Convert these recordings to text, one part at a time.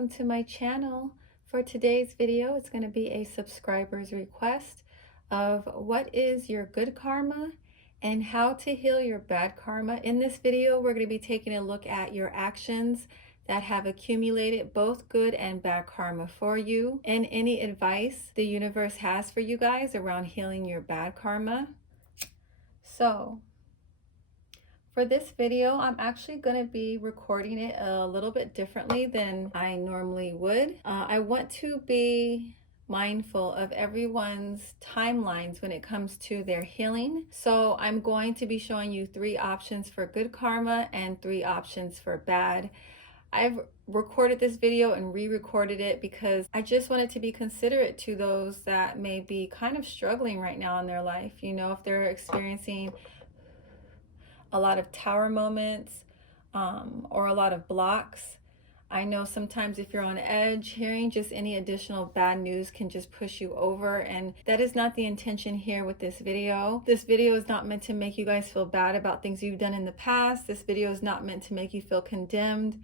welcome to my channel. For today's video, it's going to be a subscriber's request of what is your good karma and how to heal your bad karma. In this video, we're going to be taking a look at your actions that have accumulated both good and bad karma for you, and any advice the universe has for you guys around healing your bad karma. So for this video, I'm actually going to be recording it a little bit differently than I normally would. I want to be mindful of everyone's timelines when it comes to their healing. So I'm going to be showing you 3 options for good karma and 3 options for bad. I've recorded this video and re-recorded it because I just wanted to be considerate to those that may be kind of struggling right now in their life. You know, if they're experiencing a lot of tower moments or a lot of blocks. I know sometimes if you're on edge, hearing just any additional bad news can just push you over, and that is not the intention here with this video. This video is not meant to make you guys feel bad about things you've done in the past. This video is not meant to make you feel condemned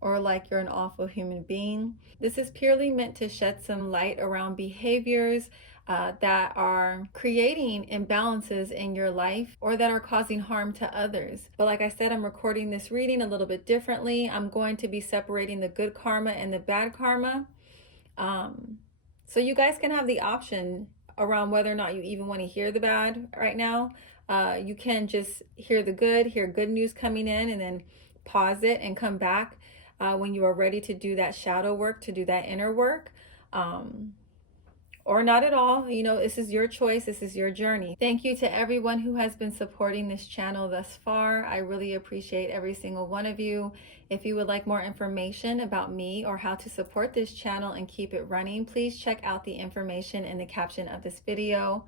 or like you're an awful human being. This is purely meant to shed some light around behaviors that are creating imbalances in your life or that are causing harm to others. But like I said, I'm recording this reading a little bit differently. I'm going to be separating the good karma and the bad karma. So you guys can have the option around whether or not you even want to hear the bad right now. You can just hear the good, hear good news coming in, and then pause it and come back when you are ready to do that shadow work, to do that inner work. Or not at all. You know, this is your choice. This is your journey. Thank you to everyone who has been supporting this channel thus far. I really appreciate every single one of you. If you would like more information about me or how to support this channel and keep it running, please check out the information in the caption of this video.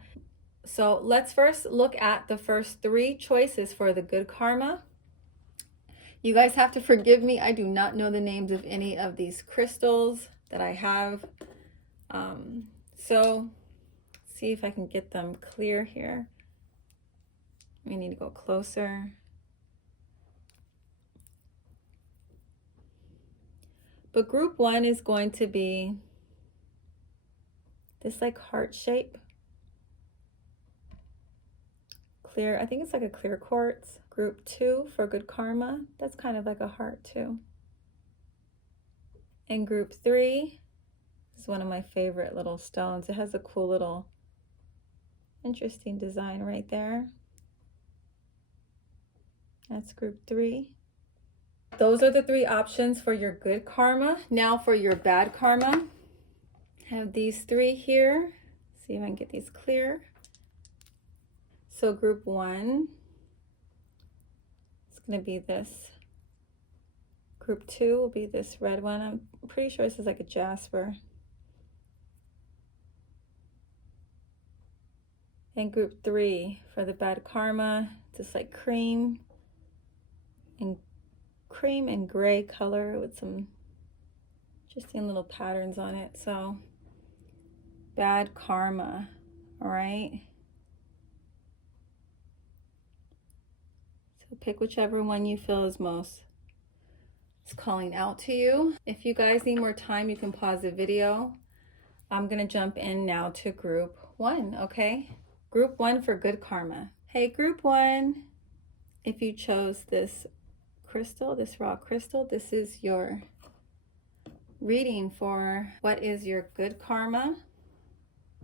So let's first look at the first 3 choices for the good karma. You guys have to forgive me. I do not know the names of any of these crystals that I have. So see if I can get them clear here. We need to go closer. But group 1 is going to be this like heart shape. Clear, I think it's like a clear quartz. Group 2 for good karma, that's kind of like a heart too. And group 3 is one of my favorite little stones. It has a cool little interesting design right there. That's group 3. Those are the 3 options for your good karma. Now for your bad karma, I have these 3 here. See if I can get these clear. So group 1 is going to be this. Group 2 will be this red one. I'm pretty sure this is like a jasper. And group 3 for the bad karma, just like cream and gray color with some interesting little patterns on it. So bad karma, all right? So pick whichever one you feel is most calling out to you. If you guys need more time, you can pause the video. I'm gonna jump in now to group 1, okay? Group 1 for good karma. Hey, group 1, if you chose this crystal, this raw crystal, this is your reading for what is your good karma.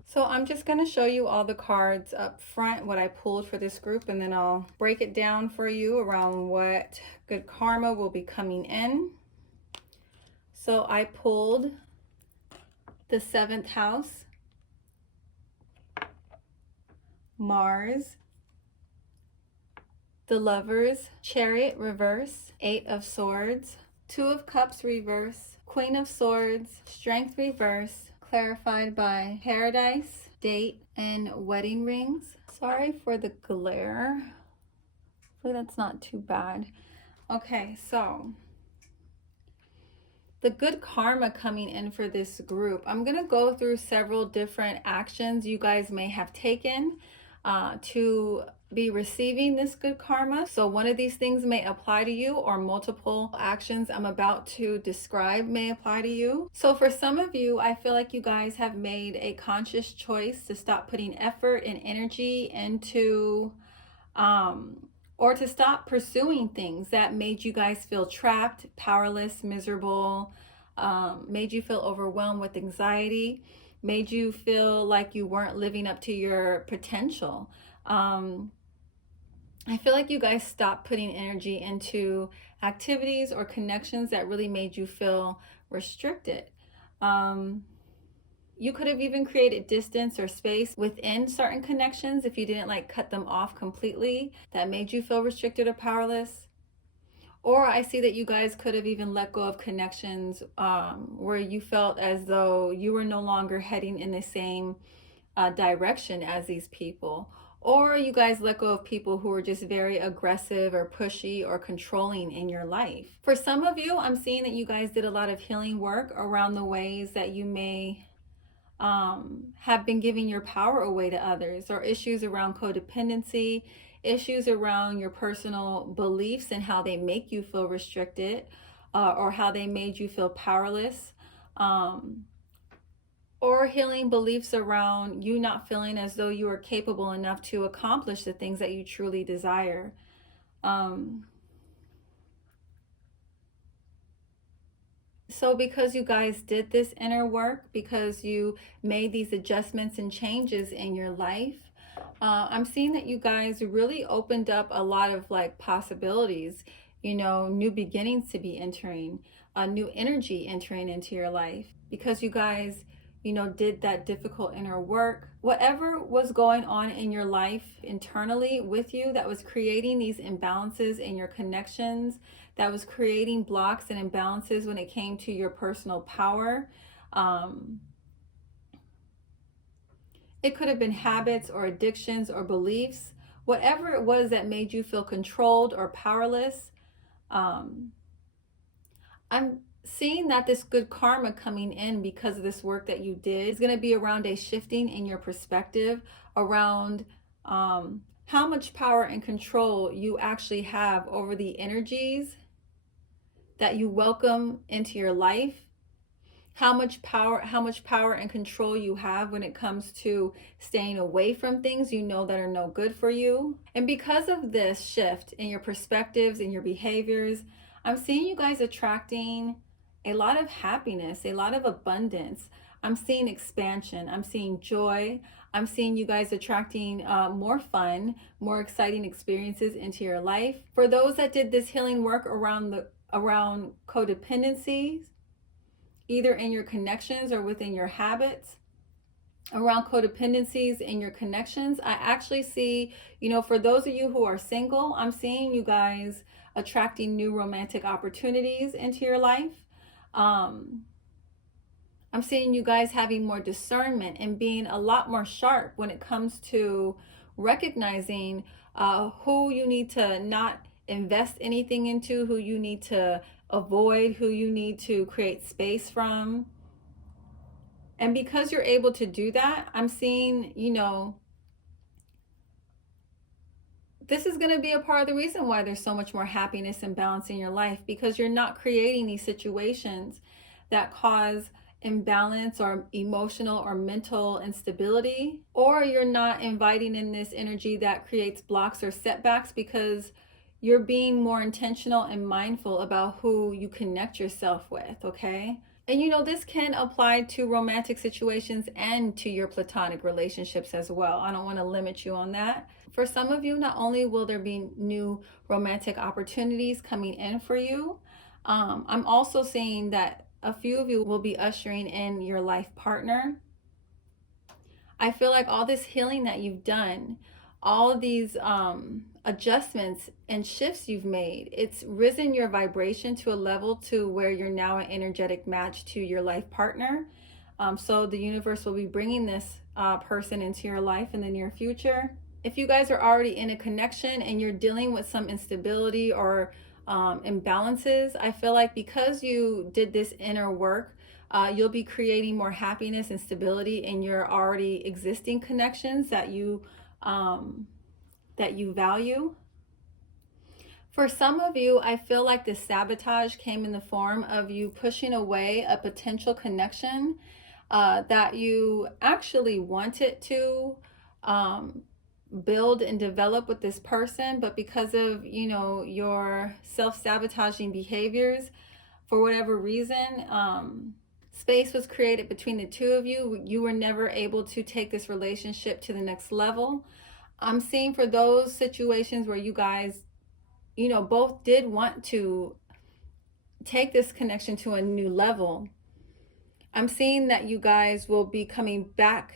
So I'm just going to show you all the cards up front, what I pulled for this group, and then I'll break it down for you around what good karma will be coming in. So I pulled the 7th house, Mars, the Lovers, Chariot reverse, 8 of Swords, 2 of Cups reverse, Queen of Swords, Strength reverse, clarified by Paradise, Date, and Wedding rings. Sorry for the glare. Hopefully that's not too bad. Okay, so the good karma coming in for this group. I'm going to go through several different actions you guys may have taken. to be receiving this good karma. So one of these things may apply to you, or multiple actions I'm about to describe may apply to you. So for some of you, I feel like you guys have made a conscious choice to stop putting effort and energy into or to stop pursuing things that made you guys feel trapped, powerless, miserable, made you feel overwhelmed with anxiety, made you feel like you weren't living up to your potential. I feel like you guys stopped putting energy into activities or connections that really made you feel restricted. You could have even created distance or space within certain connections if you didn't like cut them off completely, that made you feel restricted or powerless. Or I see that you guys could have even let go of connections where you felt as though you were no longer heading in the same direction as these people. Or you guys let go of people who are just very aggressive or pushy or controlling in your life. For some of you, I'm seeing that you guys did a lot of healing work around the ways that you may have been giving your power away to others, or issues around codependency, issues around your personal beliefs and how they make you feel restricted, or how they made you feel powerless, or healing beliefs around you not feeling as though you are capable enough to accomplish the things that you truly desire. So because you guys did this inner work, because you made these adjustments and changes in your life, I'm seeing that you guys really opened up a lot of like possibilities, new beginnings to be entering, a new energy entering into your life, because you guys, did that difficult inner work. Whatever was going on in your life internally with you that was creating these imbalances in your connections, that was creating blocks and imbalances when it came to your personal power. It could have been habits or addictions or beliefs, whatever it was that made you feel controlled or powerless. I'm seeing that this good karma coming in because of this work that you did is going to be around a shifting in your perspective around how much power and control you actually have over the energies that you welcome into your life, how much power and control you have when it comes to staying away from things that are no good for you. And because of this shift in your perspectives and your behaviors, I'm seeing you guys attracting a lot of happiness, a lot of abundance. I'm seeing expansion. I'm seeing joy. I'm seeing you guys attracting more fun, more exciting experiences into your life. For those that did this healing work around codependencies, either in your connections or within your habits, around codependencies in your connections, I actually see, for those of you who are single, I'm seeing you guys attracting new romantic opportunities into your life. I'm seeing you guys having more discernment and being a lot more sharp when it comes to recognizing who you need to not invest anything into, who you need to avoid, who you need to create space from. And because you're able to do that, I'm seeing, this is going to be a part of the reason why there's so much more happiness and balance in your life, because you're not creating these situations that cause imbalance or emotional or mental instability, or you're not inviting in this energy that creates blocks or setbacks, because you're being more intentional and mindful about who you connect yourself with, okay? And this can apply to romantic situations and to your platonic relationships as well. I don't want to limit you on that. For some of you, not only will there be new romantic opportunities coming in for you, I'm also seeing that a few of you will be ushering in your life partner. I feel like all this healing that you've done, all of these adjustments and shifts you've made, it's risen your vibration to a level to where you're now an energetic match to your life partner. So the universe will be bringing this person into your life in the near future. If you guys are already in a connection and you're dealing with some instability or imbalances, I feel like because you did this inner work, you'll be creating more happiness and stability in your already existing connections that you that you value. For some of you, I feel like this sabotage came in the form of you pushing away a potential connection that you actually wanted to build and develop with this person, but because of, you know, your self-sabotaging behaviors, for whatever reason, space was created between the two of you. You were never able to take this relationship to the next level. I'm seeing for those situations where you guys, you know, both did want to take this connection to a new level, I'm seeing that you guys will be coming back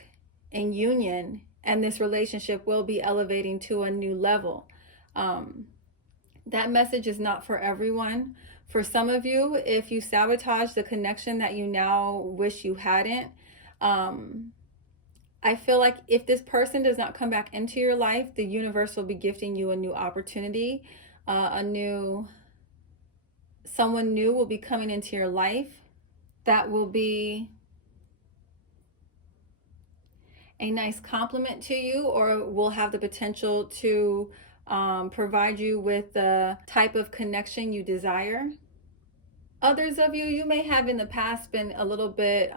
in union, and this relationship will be elevating to a new level. That message is not for everyone. For some of you, if you sabotage the connection that you now wish you hadn't, I feel like if this person does not come back into your life, the universe will be gifting you a new opportunity, someone new will be coming into your life that will be a nice compliment to you, or will have the potential to provide you with the type of connection you desire. Others of you, you may have in the past been a little bit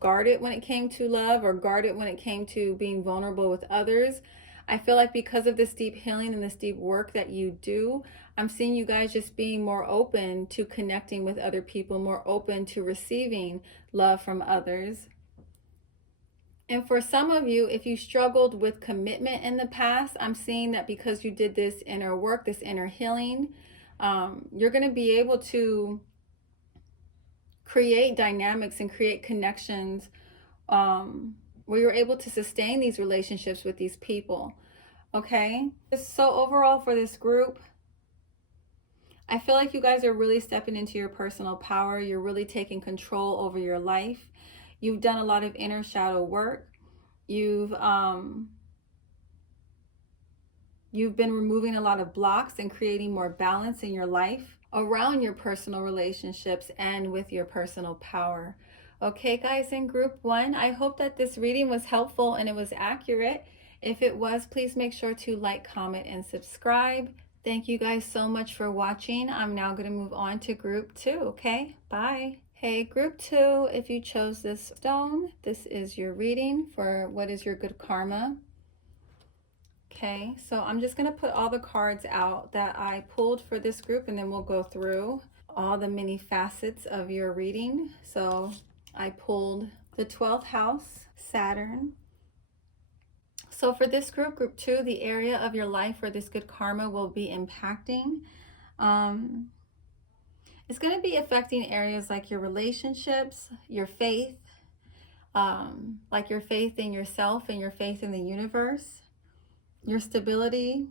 guarded when it came to love, or guarded when it came to being vulnerable with others. I feel like because of this deep healing and this deep work that you do, I'm seeing you guys just being more open to connecting with other people, more open to receiving love from others. And for some of you, if you struggled with commitment in the past, I'm seeing that because you did this inner work, this inner healing, you're going to be able to create dynamics and create connections where you're able to sustain these relationships with these people. Okay? So overall for this group, I feel like you guys are really stepping into your personal power. You're really taking control over your life. You've done a lot of inner shadow work. You've been removing a lot of blocks and creating more balance in your life around your personal relationships and with your personal power. Okay, guys, in group one, I hope that this reading was helpful and it was accurate. If it was, please make sure to like, comment, and subscribe. Thank you guys so much for watching. I'm now going to move on to group two, okay? Bye. Hey, group two, if you chose this stone, this is your reading for what is your good karma. Okay, so I'm just going to put all the cards out that I pulled for this group, and then we'll go through all the many facets of your reading. So I pulled the 12th house, Saturn. So for this group, group two, the area of your life where this good karma will be impacting, it's going to be affecting areas like your relationships, your faith, like your faith in yourself and your faith in the universe, your stability,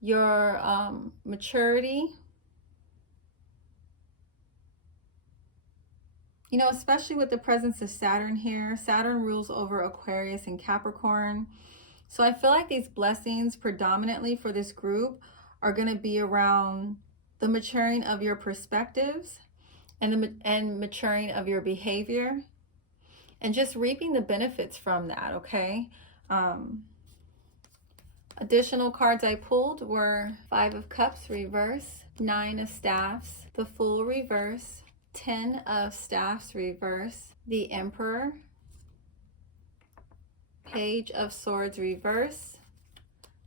your maturity. You know, especially with the presence of Saturn here. Saturn rules over Aquarius and Capricorn. So I feel like these blessings predominantly for this group are going to be around the maturing of your perspectives and maturing of your behavior and just reaping the benefits from that, okay? Additional cards I pulled were 5 of Cups reverse, 9 of Staffs, the Fool reverse, 10 of Staffs reverse, the Emperor, Page of Swords reverse,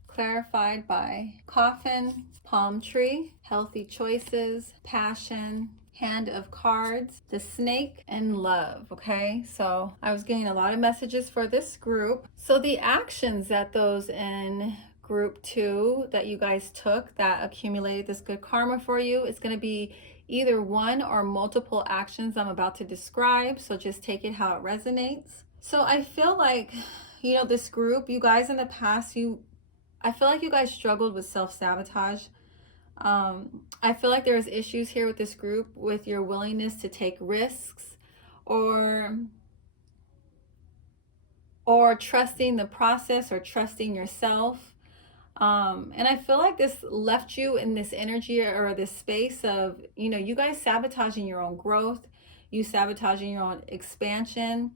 clarified by Coffin, Palm Tree, Healthy Choices, Passion, Hand of Cards, the Snake, and Love. Okay, so I was getting a lot of messages for this group. So the actions that those in group two that you guys took that accumulated this good karma for you, it's going to be either one or multiple actions I'm about to describe. So just take it how it resonates. So I feel like, you know, this group, you guys in the past, I feel like you guys struggled with self-sabotage. I feel like there's issues here with this group with your willingness to take risks or trusting the process or trusting yourself. And I feel like this left you in this energy or this space of, you know, you guys sabotaging your own growth, you sabotaging your own expansion.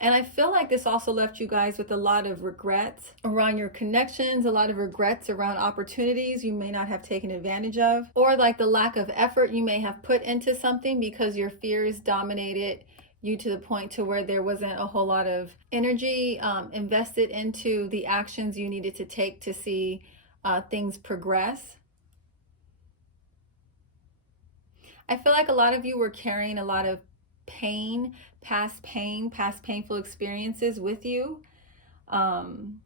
And I feel like this also left you guys with a lot of regrets around your connections, a lot of regrets around opportunities you may not have taken advantage of, or like the lack of effort you may have put into something because your fears dominated you to the point to where there wasn't a whole lot of energy invested into the actions you needed to take to see things progress. I feel like a lot of you were carrying a lot of pain, past painful experiences with you. And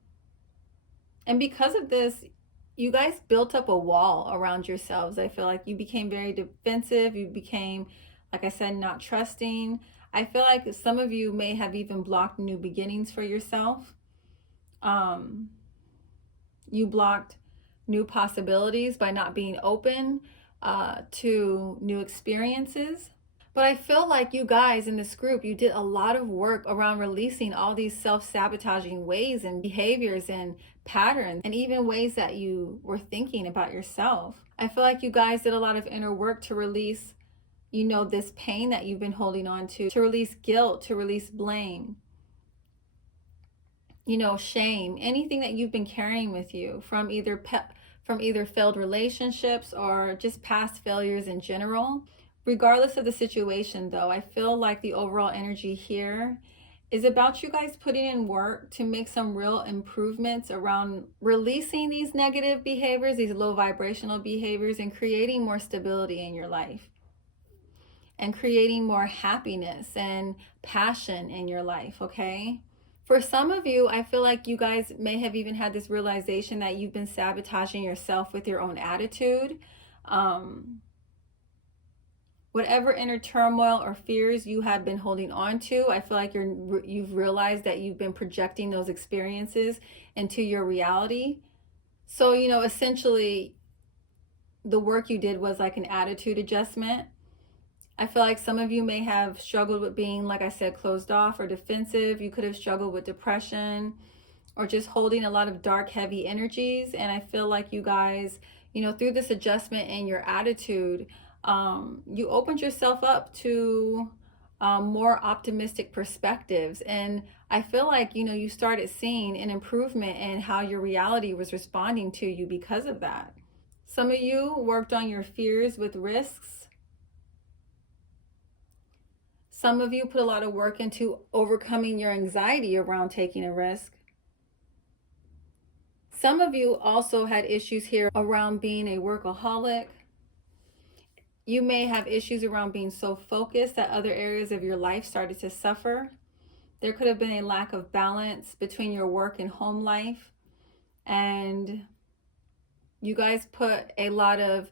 because of this, you guys built up a wall around yourselves. I feel like you became very defensive. You became, like I said, not trusting. I feel like some of you may have even blocked new beginnings for yourself. You blocked new possibilities by not being open to new experiences. But I feel like you guys in this group, you did a lot of work around releasing all these self-sabotaging ways and behaviors and patterns, and even ways that you were thinking about yourself. I feel like you guys did a lot of inner work to release, this pain that you've been holding on to release guilt, to release blame, shame, anything that you've been carrying with you from either failed relationships or just past failures in general. Regardless of the situation, though, I feel like the overall energy here is about you guys putting in work to make some real improvements around releasing these negative behaviors, these low vibrational behaviors, and creating more stability in your life and creating more happiness and passion in your life, okay? For some of you, I feel like you guys may have even had this realization that you've been sabotaging yourself with your own attitude. Whatever inner turmoil or fears you have been holding on to, I feel like you've realized that you've been projecting those experiences into your reality. So, essentially, the work you did was like an attitude adjustment. I feel like some of you may have struggled with being, like I said, closed off or defensive. You could have struggled with depression or just holding a lot of dark, heavy energies. And I feel like you guys, through this adjustment in your attitude, you opened yourself up to more optimistic perspectives. And I feel like, you started seeing an improvement in how your reality was responding to you because of that. Some of you worked on your fears with risks. Some of you put a lot of work into overcoming your anxiety around taking a risk. Some of you also had issues here around being a workaholic. You may have issues around being so focused that other areas of your life started to suffer. There could have been a lack of balance between your work and home life. And you guys put a lot of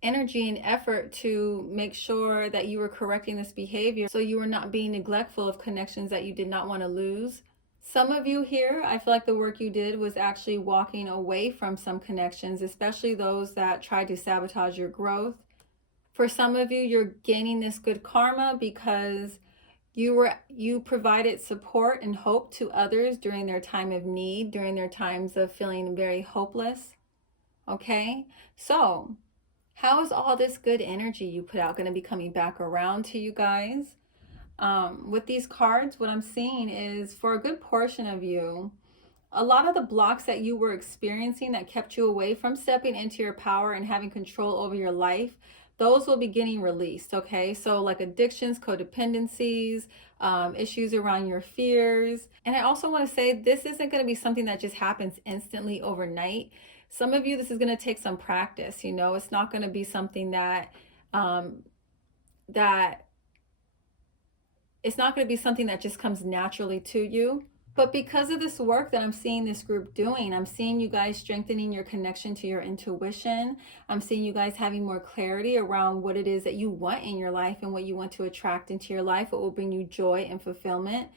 energy and effort to make sure that you were correcting this behavior so you were not being neglectful of connections that you did not want to lose. Some of you here, I feel like the work you did was actually walking away from some connections, especially those that tried to sabotage your growth. For some of you, you're gaining this good karma because you provided support and hope to others during their time of need, during their times of feeling very hopeless. Okay? So, how is all this good energy you put out going to be coming back around to you guys? With these cards, what I'm seeing is for a good portion of you, a lot of the blocks that you were experiencing that kept you away from stepping into your power and having control over your life, those will be getting released, okay? So like addictions, codependencies, issues around your fears. And I also want to say this isn't going to be something that just happens instantly overnight. Some of you, this is going to take some practice, it's not going to be something it's not going to be something that just comes naturally to you. But because of this work that I'm seeing this group doing, I'm seeing you guys strengthening your connection to your intuition. I'm seeing you guys having more clarity around what it is that you want in your life and what you want to attract into your life, what will bring you joy and fulfillment.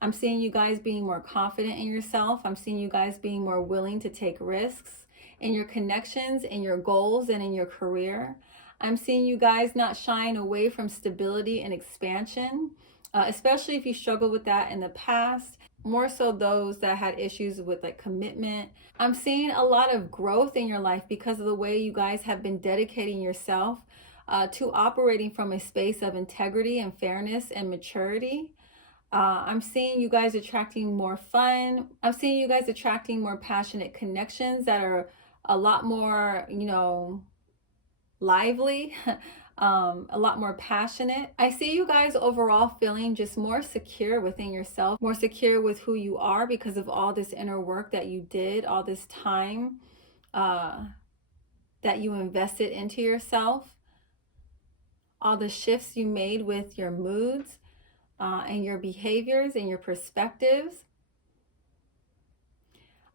I'm seeing you guys being more confident in yourself. I'm seeing you guys being more willing to take risks in your connections, in your goals, and in your career. I'm seeing you guys not shying away from stability and expansion, especially if you struggled with that in the past. More so those that had issues with like commitment. I'm seeing a lot of growth in your life because of the way you guys have been dedicating yourself to operating from a space of integrity and fairness and maturity. I'm seeing you guys attracting more fun. I'm seeing you guys attracting more passionate connections that are a lot more, lively, a lot more passionate. I see you guys overall feeling just more secure within yourself, more secure with who you are because of all this inner work that you did, all this time that you invested into yourself, all the shifts you made with your moods and your behaviors and your perspectives.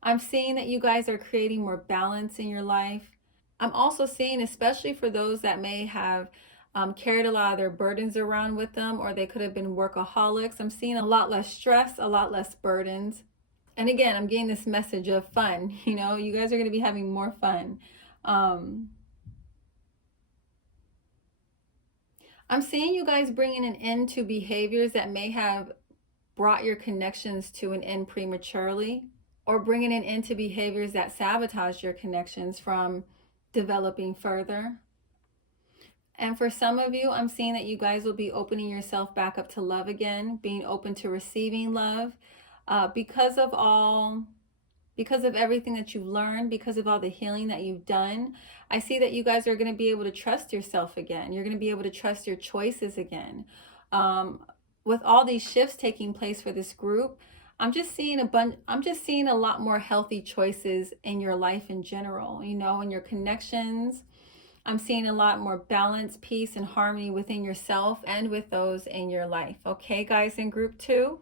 I'm seeing that you guys are creating more balance in your life. I'm also seeing, especially for those that may have carried a lot of their burdens around with them, or they could have been workaholics, I'm seeing a lot less stress, a lot less burdens. And again, I'm getting this message of fun. You guys are going to be having more fun. I'm seeing you guys bringing an end to behaviors that may have brought your connections to an end prematurely, or bringing an end to behaviors that sabotage your connections from developing further. And for some of you, I'm seeing that you guys will be opening yourself back up to love again, being open to receiving love because of everything that you've learned, because of all the healing that you've done. I see that you guys are going to be able to trust yourself again. You're going to be able to trust your choices again. With all these shifts taking place for this group, I'm just seeing a lot more healthy choices in your life in general, in your connections. I'm seeing a lot more balance, peace, and harmony within yourself and with those in your life. Okay, guys, in group 2,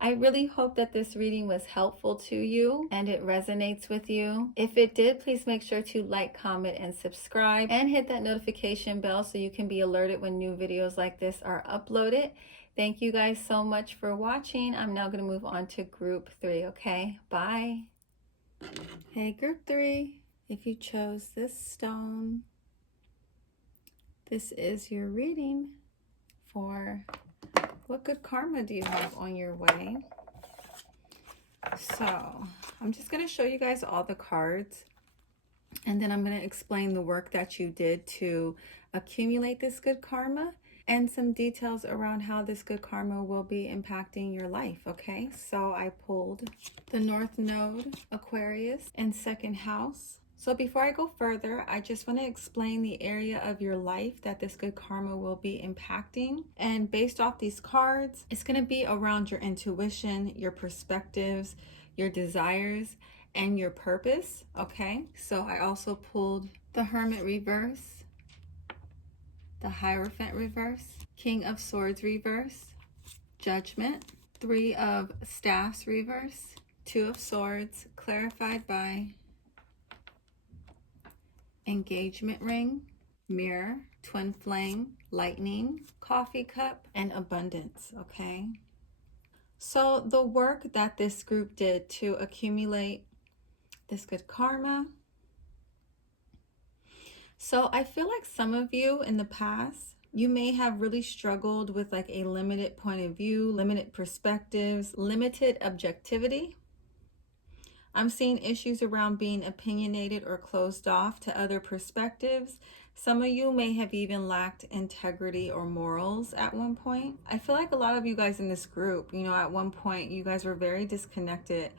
I really hope that this reading was helpful to you and it resonates with you. If it did, please make sure to like, comment, and subscribe, and hit that notification bell so you can be alerted when new videos like this are uploaded. Thank you guys so much for watching. I'm now going to move on to group 3, okay? Bye. Hey, group 3, if you chose this stone, this is your reading for what good karma do you have on your way. So I'm just going to show you guys all the cards, and then I'm going to explain the work that you did to accumulate this good karma and some details around how this good karma will be impacting your life, okay? So I pulled the North Node, Aquarius, and second house. So before I go further, I just want to explain the area of your life that this good karma will be impacting. And based off these cards, it's going to be around your intuition, your perspectives, your desires, and your purpose, okay? So I also pulled the Hermit reverse, the Hierophant reverse, King of Swords reverse, Judgment, Three of Staffs reverse, Two of Swords, clarified by Engagement ring, Mirror, Twin flame, Lightning, Coffee cup, and Abundance, okay? So the work that this group did to accumulate this good karma. So I feel like some of you in the past, you may have really struggled with like a limited point of view, limited perspectives, limited objectivity. I'm seeing issues around being opinionated or closed off to other perspectives. Some of you may have even lacked integrity or morals at one point. I feel like a lot of you guys in this group, at one point you guys were very disconnected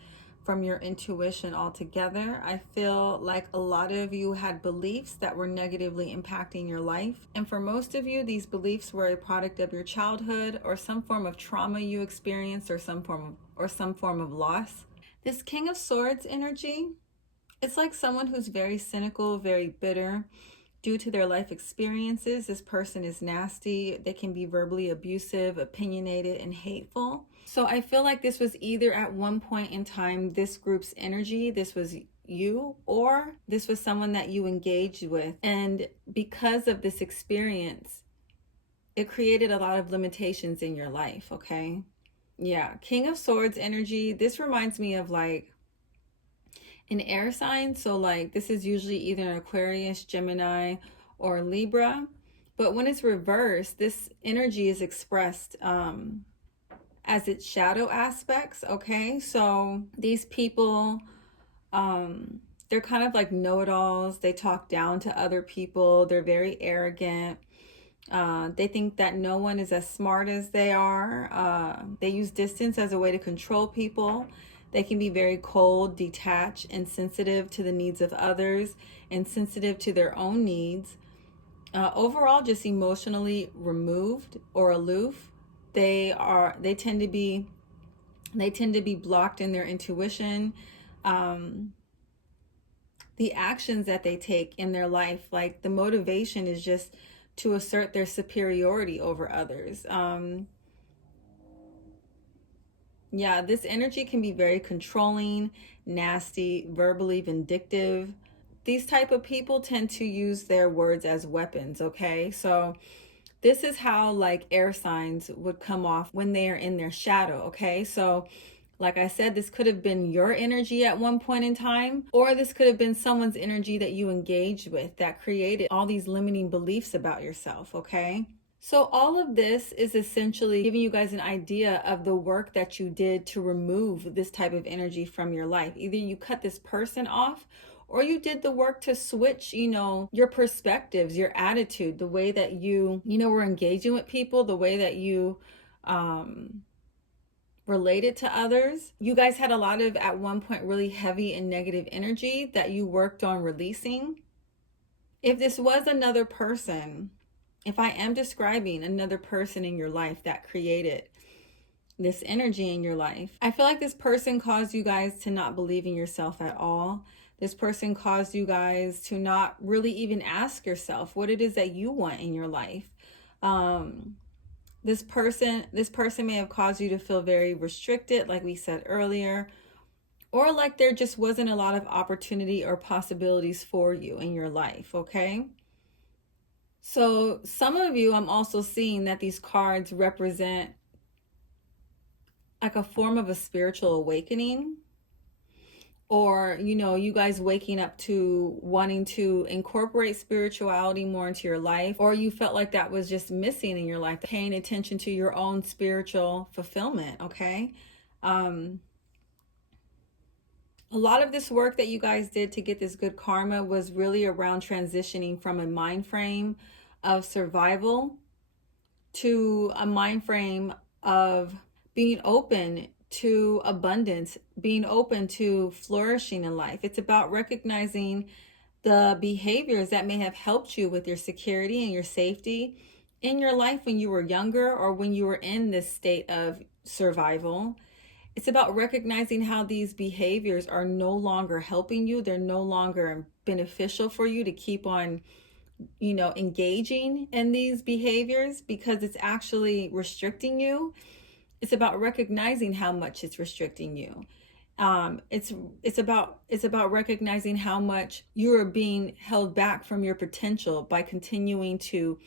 from your intuition altogether. I feel like a lot of you had beliefs that were negatively impacting your life. And for most of you, these beliefs were a product of your childhood or some form of trauma you experienced or some form of loss. This King of Swords energy, it's like someone who's very cynical, very bitter due to their life experiences. This person is nasty. They can be verbally abusive, opinionated, and hateful. So I feel like this was either at one point in time, this group's energy, this was you, or this was someone that you engaged with. And because of this experience, it created a lot of limitations in your life, okay? Yeah, King of Swords energy, this reminds me of like an air sign. So like this is usually either an Aquarius, Gemini, or Libra. But when it's reversed, this energy is expressed as its shadow aspects, okay? So these people, they're kind of like know-it-alls. They talk down to other people. They're very arrogant. They think that no one is as smart as they are. They use distance as a way to control people. They can be very cold, detached, and sensitive to the needs of others and sensitive to their own needs. Overall, just emotionally removed or aloof. They tend to be blocked in their intuition. The actions that they take in their life, like the motivation is just to assert their superiority over others. Yeah, this energy can be very controlling, nasty, verbally vindictive. These type of people tend to use their words as weapons, okay? So this is how like air signs would come off when they are in their shadow, okay? So like I said, this could have been your energy at one point in time, or this could have been someone's energy that you engaged with that created all these limiting beliefs about yourself, okay? So all of this is essentially giving you guys an idea of the work that you did to remove this type of energy from your life. Either you cut this person off, or you did the work to switch, your perspectives, your attitude, the way that you were engaging with people, the way that you related to others. You guys had a lot of, at one point, really heavy and negative energy that you worked on releasing. If this was another person, if I am describing another person in your life that created this energy in your life, I feel like this person caused you guys to not believe in yourself at all. This person caused you guys to not really even ask yourself what it is that you want in your life. This person may have caused you to feel very restricted, like we said earlier, or like there just wasn't a lot of opportunity or possibilities for you in your life, okay? So some of you, I'm also seeing that these cards represent like a form of a spiritual awakening, or you guys waking up to wanting to incorporate spirituality more into your life, or you felt like that was just missing in your life, paying attention to your own spiritual fulfillment, okay? A lot of this work that you guys did to get this good karma was really around transitioning from a mind frame of survival to a mind frame of being open to abundance, being open to flourishing in life. It's about recognizing the behaviors that may have helped you with your security and your safety in your life when you were younger or when you were in this state of survival. It's about recognizing how these behaviors are no longer helping you. They're no longer beneficial for you to keep on, engaging in these behaviors because it's actually restricting you. It's about recognizing how much it's restricting you. It's about recognizing how much you are being held back from your potential by continuing to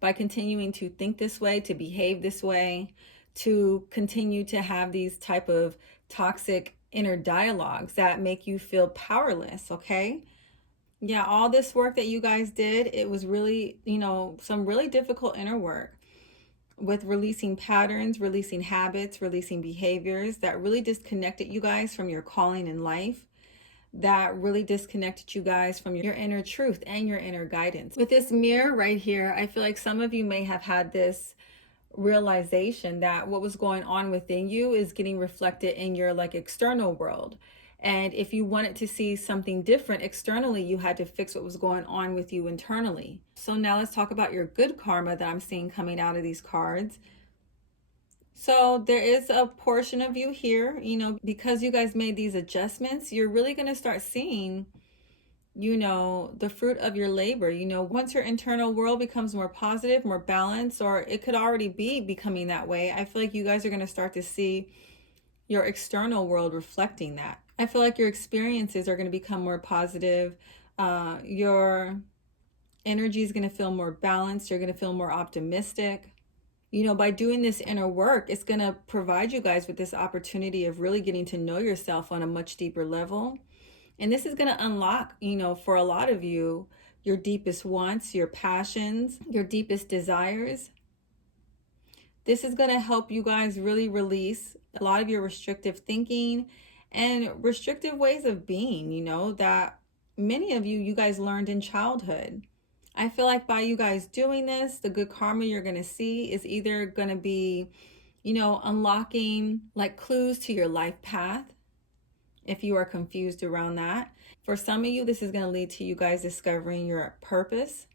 think this way, to behave this way, to continue to have these type of toxic inner dialogues that make you feel powerless, okay? Yeah, all this work that you guys did, it was really, some really difficult inner work with releasing patterns, releasing habits, releasing behaviors that really disconnected you guys from your calling in life, that really disconnected you guys from your inner truth and your inner guidance. With this mirror right here, I feel like some of you may have had this realization that what was going on within you is getting reflected in your like external world. And if you wanted to see something different externally, you had to fix what was going on with you internally. So now let's talk about your good karma that I'm seeing coming out of these cards. So there is a portion of you here, because you guys made these adjustments, you're really going to start seeing, the fruit of your labor. Once your internal world becomes more positive, more balanced, or it could already be becoming that way, I feel like you guys are going to start to see your external world reflecting that. I feel like your experiences are going to become more positive. Your energy is going to feel more balanced. You're going to feel more optimistic. By doing this inner work, it's going to provide you guys with this opportunity of really getting to know yourself on a much deeper level. And this is going to unlock, for a lot of you, your deepest wants, your passions, your deepest desires. This is going to help you guys really release a lot of your restrictive thinking and restrictive ways of being, that many of you guys learned in childhood. I feel like by you guys doing this, the good karma you're going to see is either going to be, unlocking like clues to your life path if you are confused around that. For some of you, this is going to lead to you guys discovering your purpose.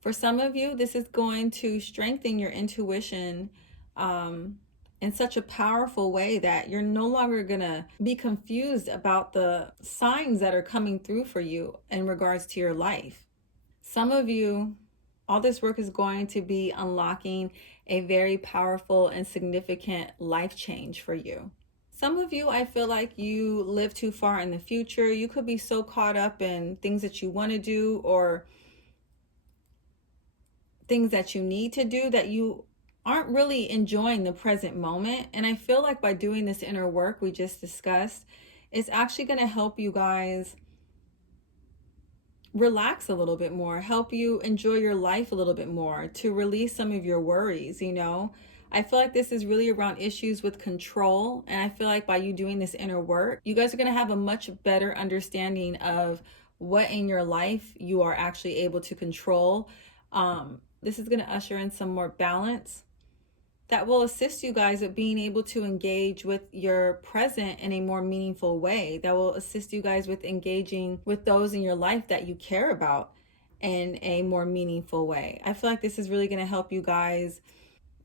For some of you, this is going to strengthen your intuition in such a powerful way that you're no longer going to be confused about the signs that are coming through for you in regards to your life. Some of you, all this work is going to be unlocking a very powerful and significant life change for you. Some of you, I feel like you live too far in the future. You could be so caught up in things that you want to do or things that you need to do that you aren't really enjoying the present moment. And I feel like by doing this inner work we just discussed, it's actually going to help you guys relax a little bit more, help you enjoy your life a little bit more, to release some of your worries. I feel like this is really around issues with control. And I feel like by you doing this inner work, you guys are going to have a much better understanding of what in your life you are actually able to control. This is going to usher in some more balance that will assist you guys at being able to engage with your present in a more meaningful way, that will assist you guys with engaging with those in your life that you care about in a more meaningful way. I feel like this is really going to help you guys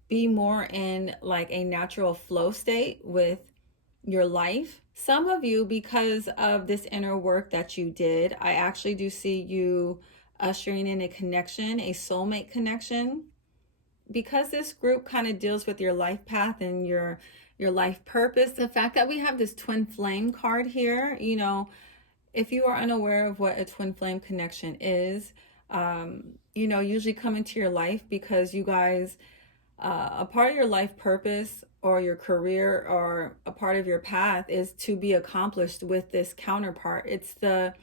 be more in like a natural flow state with your life. Some of you, because of this inner work that you did, I actually do see you ushering in a connection, a soulmate connection. Because this group kind of deals with your life path and your life purpose, the fact that we have this twin flame card here, if you are unaware of what a twin flame connection is, usually come into your life because you guys, a part of your life purpose or your career or a part of your path is to be accomplished with this counterpart. It's the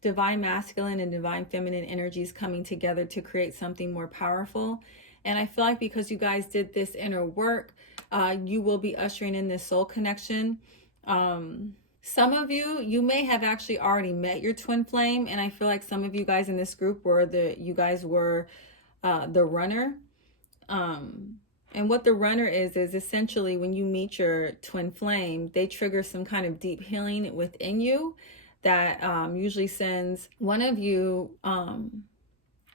divine masculine and divine feminine energies coming together to create something more powerful. And I feel like because you guys did this inner work, you will be ushering in this soul connection. Some of you may have actually already met your twin flame. And I feel like some of you guys in this group were the runner. And what the runner is essentially when you meet your twin flame, they trigger some kind of deep healing within you that usually sends one of you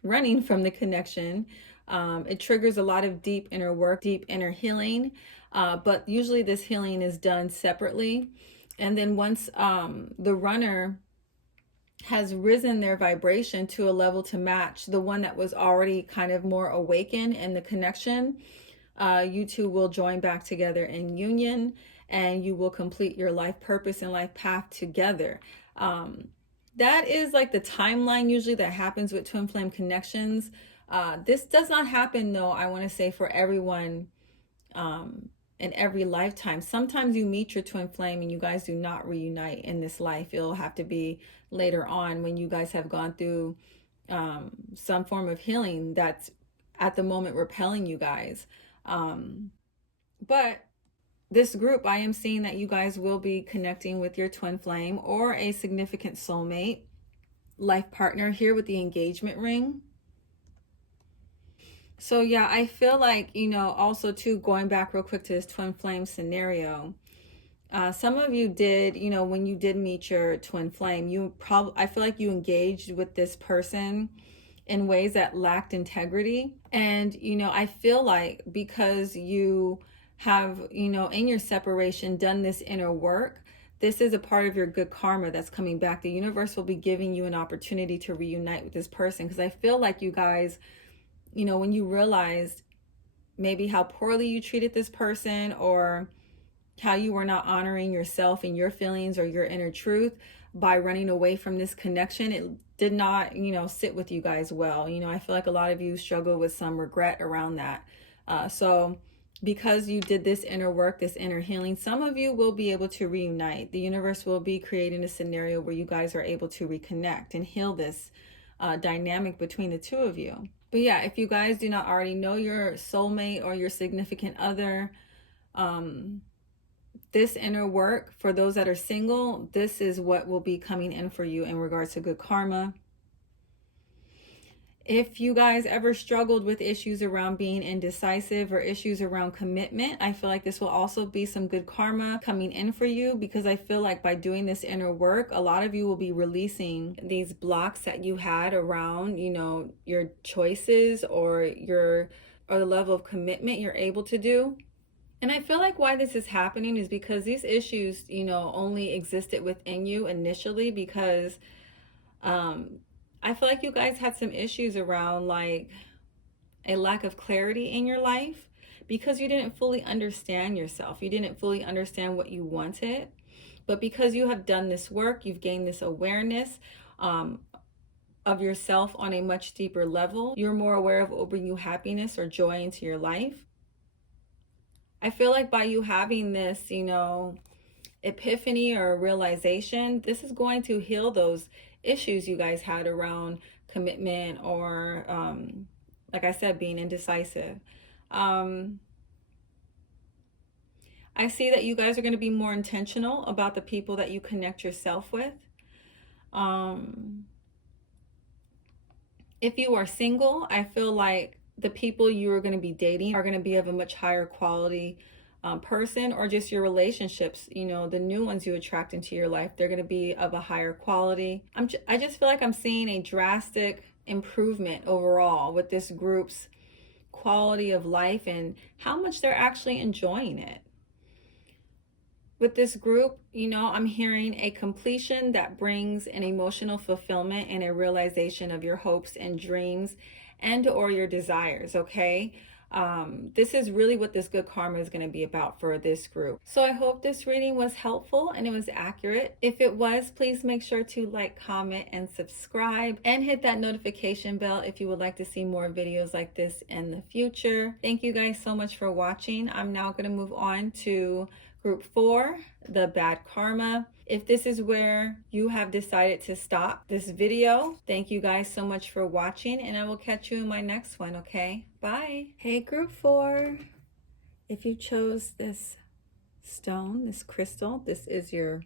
running from the connection. It triggers a lot of deep inner work, deep inner healing, but usually this healing is done separately. And then once the runner has risen their vibration to a level to match the one that was already kind of more awakened in the connection, you two will join back together in union and you will complete your life purpose and life path together. That is like the timeline usually that happens with twin flame connections. This does not happen though, I want to say, for everyone in every lifetime. Sometimes you meet your twin flame and you guys do not reunite in this life. It'll have to be later on when you guys have gone through some form of healing that's at the moment repelling you guys. But this group, I am seeing that you guys will be connecting with your twin flame or a significant soulmate, life partner here with the engagement ring. So yeah, I feel like, also too, going back real quick to this twin flame scenario, some of you did, when you did meet your twin flame, I feel like you engaged with this person in ways that lacked integrity. And, I feel like because you have, in your separation done this inner work, this is a part of your good karma that's coming back. The universe will be giving you an opportunity to reunite with this person. Because I feel like you guys, when you realized maybe how poorly you treated this person or how you were not honoring yourself and your feelings or your inner truth by running away from this connection, it did not, sit with you guys well. I feel like a lot of you struggle with some regret around that. So because you did this inner work, this inner healing, some of you will be able to reunite. The universe will be creating a scenario where you guys are able to reconnect and heal this dynamic between the two of you. But yeah, if you guys do not already know your soulmate or your significant other, this inner work, for those that are single, this is what will be coming in for you in regards to good karma. If you guys ever struggled with issues around being indecisive or issues around commitment, I feel like this will also be some good karma coming in for you, because I feel like by doing this inner work, a lot of you will be releasing these blocks that you had around, your choices or the level of commitment you're able to do. And I feel like why this is happening is because these issues, only existed within you initially because I feel like you guys had some issues around like a lack of clarity in your life because you didn't fully understand yourself. You didn't fully understand what you wanted. But because you have done this work, you've gained this awareness of yourself on a much deeper level. You're more aware of what will bring you happiness or joy into your life. I feel like by you having this, epiphany or realization, this is going to heal those issues you guys had around commitment or, like I said, being indecisive. I see that you guys are going to be more intentional about the people that you connect yourself with. If you are single, I feel like the people you are going to be dating are going to be of a much higher quality person, or just your relationships, the new ones you attract into your life, they're going to be of a higher quality. I just feel like I'm seeing a drastic improvement overall with this group's quality of life and how much they're actually enjoying it. With this group, I'm hearing a completion that brings an emotional fulfillment and a realization of your hopes and dreams and or your desires, okay? This is really what this good karma is going to be about for this group. So I hope this reading was helpful and it was accurate. If it was, please make sure to like, comment, and subscribe, and hit that notification bell if you would like to see more videos like this in the future. Thank you guys so much for watching. I'm now going to move on to Group 4, the bad karma. If this is where you have decided to stop this video, thank you guys so much for watching, and I will catch you in my next one, okay? Bye. Hey, Group 4. If you chose this stone, this crystal, this is your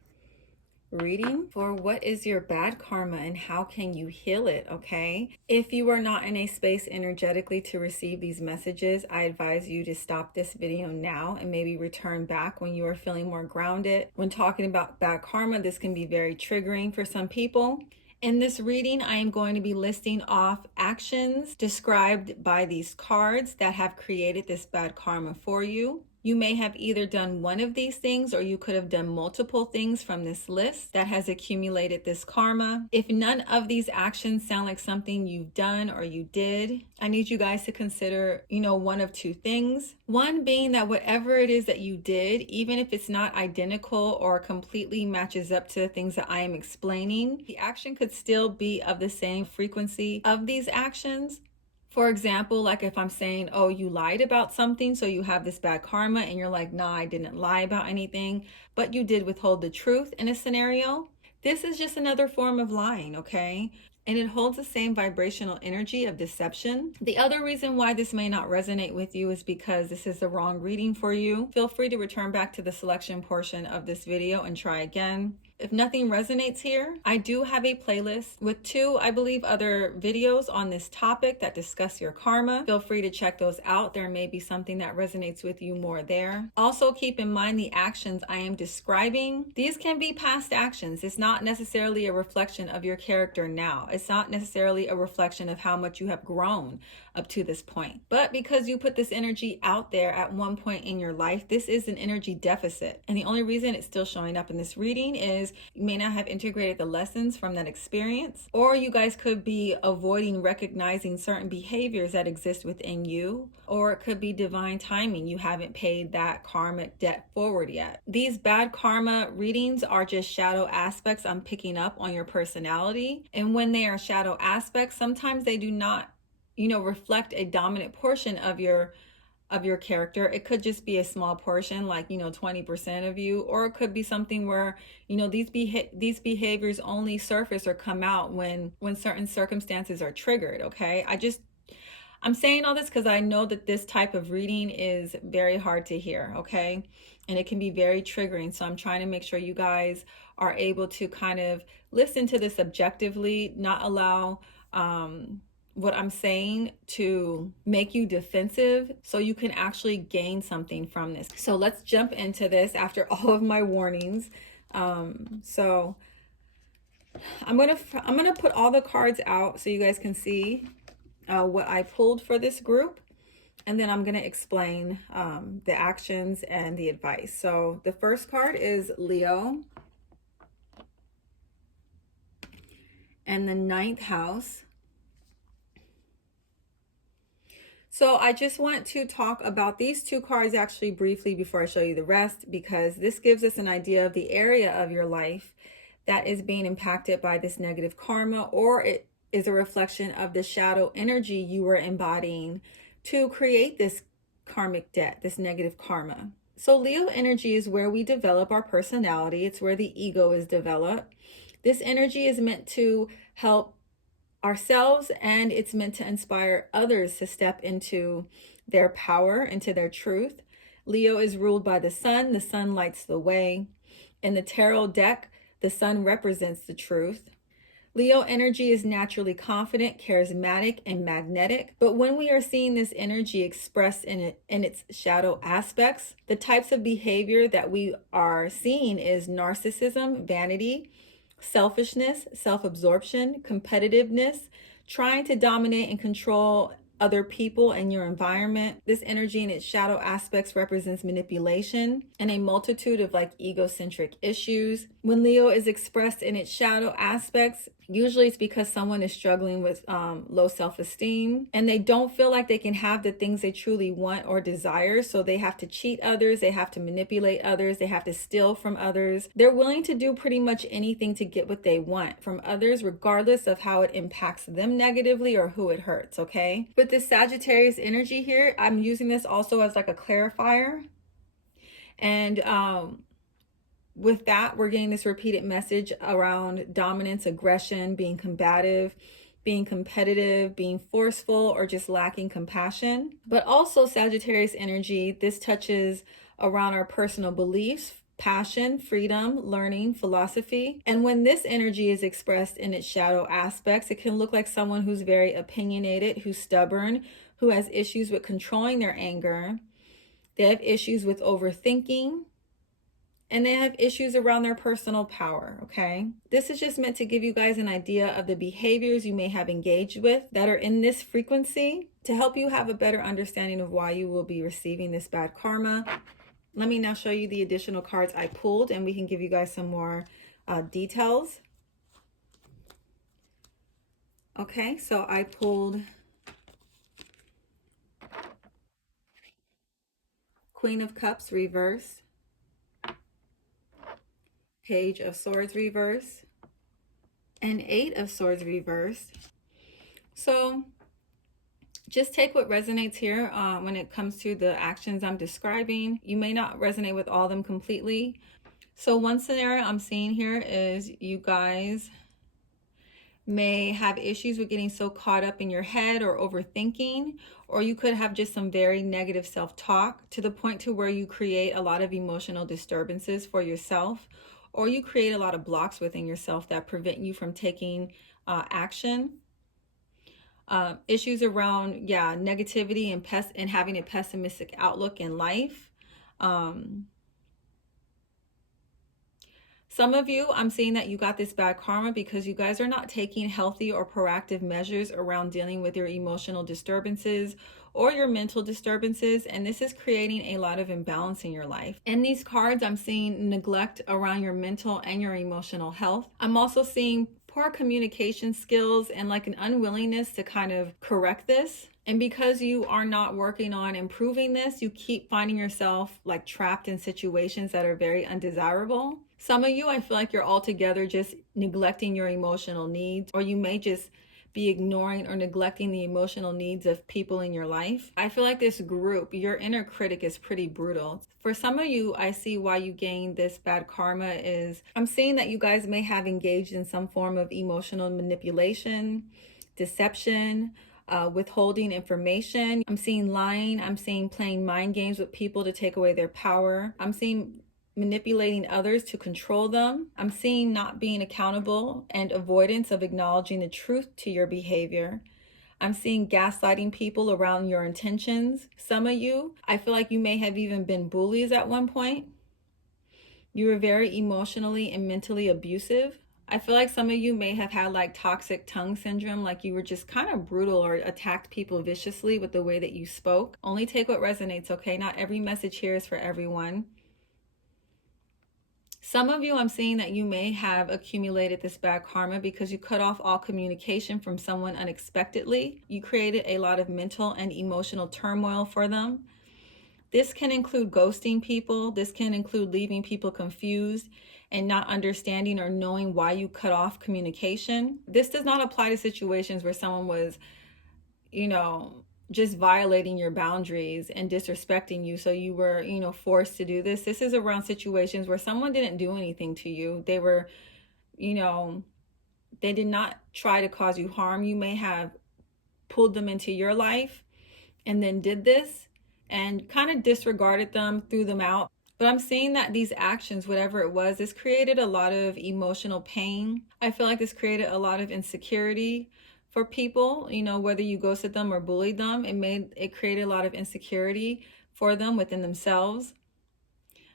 reading for what is your bad karma and how can you heal it, okay? If you are not in a space energetically to receive these messages, I advise you to stop this video now and maybe return back when you are feeling more grounded. When talking about bad karma, this can be very triggering for some people. In this reading, I am going to be listing off actions described by these cards that have created this bad karma for you. You may have either done one of these things or you could have done multiple things from this list that has accumulated this karma. If none of these actions sound like something you've done or you did, I need you guys to consider, one of two things. One being that whatever it is that you did, even if it's not identical or completely matches up to the things that I am explaining, the action could still be of the same frequency of these actions. For example, like if I'm saying, oh, you lied about something, so you have this bad karma, and you're like, nah, I didn't lie about anything, but you did withhold the truth in a scenario. This is just another form of lying, okay? And it holds the same vibrational energy of deception. The other reason why this may not resonate with you is because this is the wrong reading for you. Feel free to return back to the selection portion of this video and try again. If nothing resonates here, I do have a playlist with 2, I believe, other videos on this topic that discuss your karma. Feel free to check those out. There may be something that resonates with you more there. Also, keep in mind the actions I am describing. These can be past actions. It's not necessarily a reflection of your character now. It's not necessarily a reflection of how much you have grown up to this point. But because you put this energy out there at one point in your life, this is an energy deficit. And the only reason it's still showing up in this reading is you may not have integrated the lessons from that experience, or you guys could be avoiding recognizing certain behaviors that exist within you, or it could be divine timing. You haven't paid that karmic debt forward yet. These bad karma readings are just shadow aspects I'm picking up on your personality. And when they are shadow aspects, sometimes they do not reflect a dominant portion of your character. It could just be a small portion, like 20% of you, or it could be something where these behaviors only surface or come out when certain circumstances are triggered, okay? I'm saying all this because I know that this type of reading is very hard to hear, okay? And it can be very triggering. So I'm trying to make sure you guys are able to kind of listen to this objectively, not allow what I'm saying to make you defensive so you can actually gain something from this. So let's jump into this after all of my warnings. So I'm gonna put all the cards out so you guys can see what I pulled for this group, and then I'm gonna explain the actions and the advice. So the first card is Leo and the ninth house. So I just want to talk about these two cards actually briefly before I show you the rest, because this gives us an idea of the area of your life that is being impacted by this negative karma, or it is a reflection of the shadow energy you were embodying to create this karmic debt, this negative karma. So Leo energy is where we develop our personality. It's where the ego is developed. This energy is meant to help ourselves, and it's meant to inspire others to step into their power, into their truth. Leo is ruled by the sun. The sun lights the way. In the tarot deck, the sun represents the truth. Leo energy is naturally confident, charismatic, and magnetic. But when we are seeing this energy expressed in its shadow aspects, the types of behavior that we are seeing is narcissism, vanity, selfishness, self-absorption, competitiveness, trying to dominate and control other people and your environment. This energy in its shadow aspects represents manipulation and a multitude of egocentric issues. When Leo is expressed in its shadow aspects, usually it's because someone is struggling with low self-esteem, and they don't feel like they can have the things they truly want or desire. So they have to cheat others, they have to manipulate others, they have to steal from others. They're willing to do pretty much anything to get what they want from others, regardless of how it impacts them negatively or who it hurts, okay? But this Sagittarius energy here, I'm using this also as like a clarifier. And with that, we're getting this repeated message around dominance, aggression, being combative, being competitive, being forceful, or just lacking compassion. But also Sagittarius energy, this touches around our personal beliefs, passion, freedom, learning, philosophy. And when this energy is expressed in its shadow aspects, it can look like someone who's very opinionated, who's stubborn, who has issues with controlling their anger. They have issues with overthinking, and they have issues around their personal power, okay? This is just meant to give you guys an idea of the behaviors you may have engaged with that are in this frequency to help you have a better understanding of why you will be receiving this bad karma. Let me now show you the additional cards I pulled, and we can give you guys some more details. Okay, so I pulled Queen of Cups reverse, Page of Swords reverse, and Eight of Swords reversed. So just take what resonates here when it comes to the actions I'm describing. You may not resonate with all of them completely. So one scenario I'm seeing here is you guys may have issues with getting so caught up in your head or overthinking, or you could have just some very negative self-talk to the point to where you create a lot of emotional disturbances for yourself, or you create a lot of blocks within yourself that prevent you from taking action. Issues around, negativity and having a pessimistic outlook in life. Some of you, I'm seeing that you got this bad karma because you guys are not taking healthy or proactive measures around dealing with your emotional disturbances or your mental disturbances, and this is creating a lot of imbalance in your life. In these cards, I'm seeing neglect around your mental and your emotional health. I'm also seeing poor communication skills and like an unwillingness to kind of correct this. And because you are not working on improving this, you keep finding yourself like trapped in situations that are very undesirable. Some of you, I feel like you're altogether just neglecting your emotional needs, or you may just be ignoring or neglecting the emotional needs of people in your life. I feel like this group, your inner critic is pretty brutal. For some of you, I see why you gained this bad karma is I'm seeing that you guys may have engaged in some form of emotional manipulation, deception, withholding information. I'm seeing lying. I'm seeing playing mind games with people to take away their power. I'm seeing manipulating others to control them. I'm seeing not being accountable and avoidance of acknowledging the truth to your behavior. I'm seeing gaslighting people around your intentions. Some of you, I feel like you may have even been bullies at one point. You were very emotionally and mentally abusive. I feel like some of you may have had like toxic tongue syndrome, like you were just kind of brutal or attacked people viciously with the way that you spoke. Only take what resonates, okay? Not every message here is for everyone. Some of you, I'm seeing that you may have accumulated this bad karma because you cut off all communication from someone unexpectedly. You created a lot of mental and emotional turmoil for them. This can include ghosting people. This can include leaving people confused and not understanding or knowing why you cut off communication. This does not apply to situations where someone was, just violating your boundaries and disrespecting you. So you were, forced to do this. This is around situations where someone didn't do anything to you. They were, they did not try to cause you harm. You may have pulled them into your life and then did this and kind of disregarded them, threw them out. But I'm seeing that these actions, whatever it was, this created a lot of emotional pain. I feel like this created a lot of insecurity for people, whether you ghosted them or bullied them, it created a lot of insecurity for them within themselves.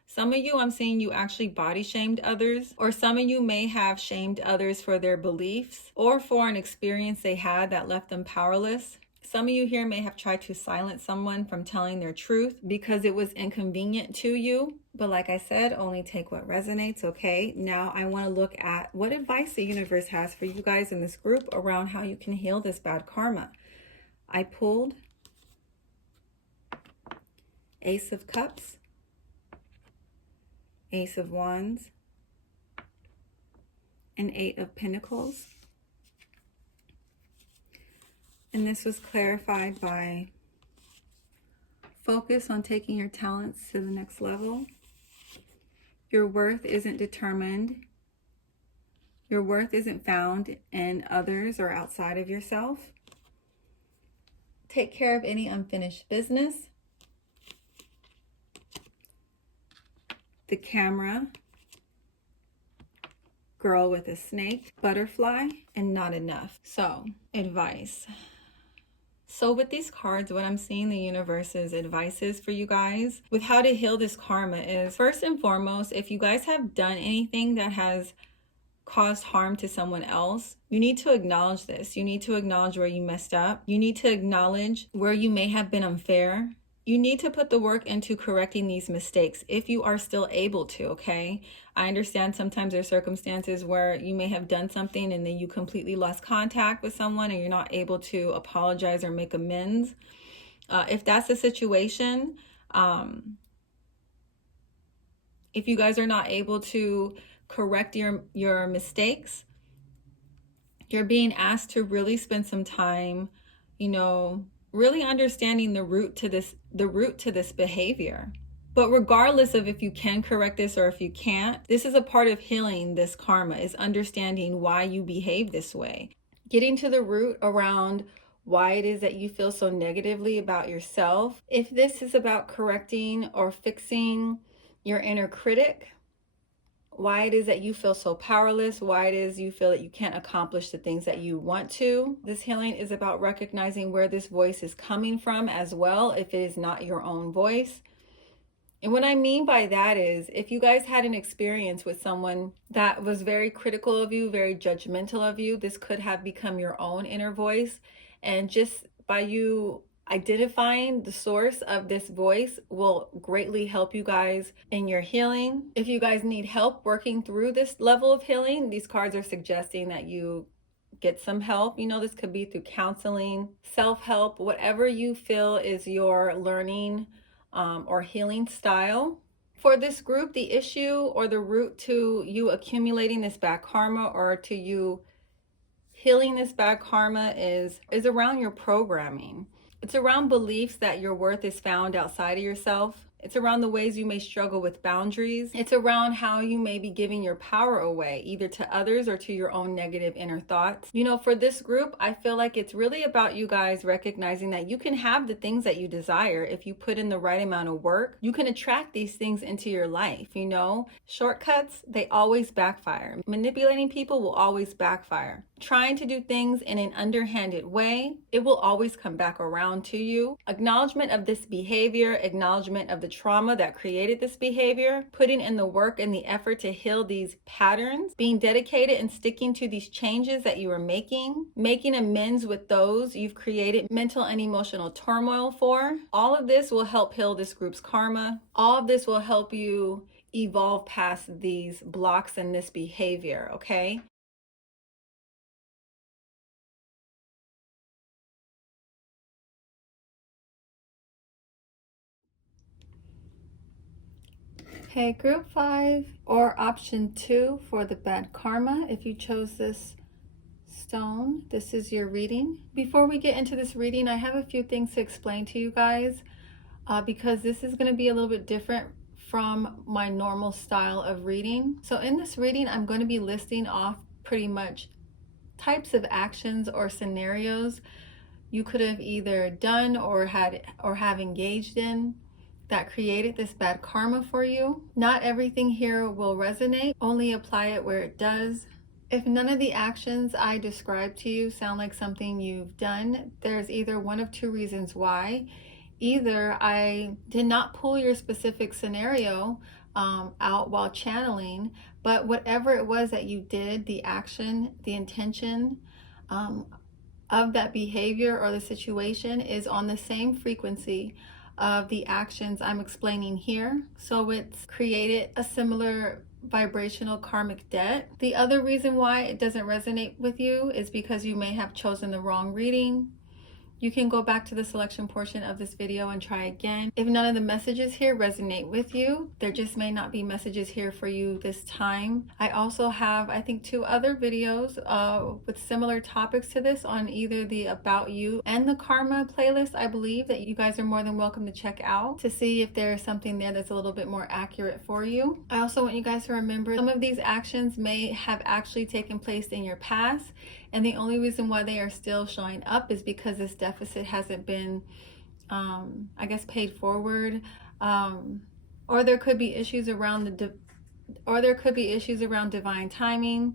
Some of you, I'm seeing you actually body shamed others, or some of you may have shamed others for their beliefs or for an experience they had that left them powerless. Some of you here may have tried to silence someone from telling their truth because it was inconvenient to you. But like I said, only take what resonates, okay? Now I want to look at what advice the universe has for you guys in this group around how you can heal this bad karma. I pulled Ace of Cups, Ace of Wands, and Eight of Pentacles. And this was clarified by focus on taking your talents to the next level. Your worth isn't determined. Your worth isn't found in others or outside of yourself. Take care of any unfinished business. The Camera, Girl with a Snake, Butterfly, and Not Enough. So, advice. So with these cards, what I'm seeing the universe's advices for you guys with how to heal this karma is, first and foremost, if you guys have done anything that has caused harm to someone else, you need to acknowledge this. You need to acknowledge where you messed up. You need to acknowledge where you may have been unfair. You need to put the work into correcting these mistakes if you are still able to, okay? I understand sometimes there are circumstances where you may have done something and then you completely lost contact with someone and you're not able to apologize or make amends. If that's the situation, if you guys are not able to correct your mistakes, you're being asked to really spend some time, really understanding the root to this behavior. But regardless of if you can correct this or if you can't, this is a part of healing this karma, is understanding why you behave this way. Getting to the root around why it is that you feel so negatively about yourself. If this is about correcting or fixing your inner critic, why it is that you feel so powerless, why it is you feel that you can't accomplish the things that you want to. This healing is about recognizing where this voice is coming from as well, if it is not your own voice. And what I mean by that is, if you guys had an experience with someone that was very critical of you, very judgmental of you, this could have become your own inner voice. And just by you identifying the source of this voice will greatly help you guys in your healing. If you guys need help working through this level of healing, these cards are suggesting that you get some help. This could be through counseling, self-help, whatever you feel is your learning or healing style. For this group, the issue or the root to you accumulating this bad karma or to you healing this bad karma is around your programming. It's around beliefs that your worth is found outside of yourself. It's around the ways you may struggle with boundaries. It's around how you may be giving your power away, either to others or to your own negative inner thoughts. For this group, I feel like it's really about you guys recognizing that you can have the things that you desire if you put in the right amount of work. You can attract these things into your life. Shortcuts, they always backfire. Manipulating people will always backfire. trying to do things in an underhanded way, it will always come back around to you. Acknowledgement of this behavior, acknowledgement of the trauma that created this behavior, putting in the work and the effort to heal these patterns, being dedicated and sticking to these changes that you are making amends with those you've created mental and emotional turmoil for. All of this will help heal this group's karma. All of this will help you evolve past these blocks and this behavior, okay? Okay, group 5 or option 2 for the bad karma. If you chose this stone, this is your reading. Before we get into this reading, I have a few things to explain to you guys because this is going to be a little bit different from my normal style of reading. So in this reading, I'm going to be listing off pretty much types of actions or scenarios you could have either done or have engaged in that created this bad karma for you. Not everything here will resonate, only apply it where it does. If none of the actions I described to you sound like something you've done, there's either one of two reasons why. Either I did not pull your specific scenario out while channeling, but whatever it was that you did, the action, the intention, of that behavior or the situation is on the same frequency of the actions I'm explaining here. So it's created a similar vibrational karmic debt. The other reason why it doesn't resonate with you is because you may have chosen the wrong reading. You can go back to the selection portion of this video and try again. If none of the messages here resonate with you, there just may not be messages here for you this time. I also have, I think, 2 other videos with similar topics to this on either the About You and the Karma playlist, I believe, that you guys are more than welcome to check out to see if there's something there that's a little bit more accurate for you. I also want you guys to remember some of these actions may have actually taken place in your past, and the only reason why they are still showing up is because this deficit hasn't been, I guess, paid forward, or there could be issues around divine timing.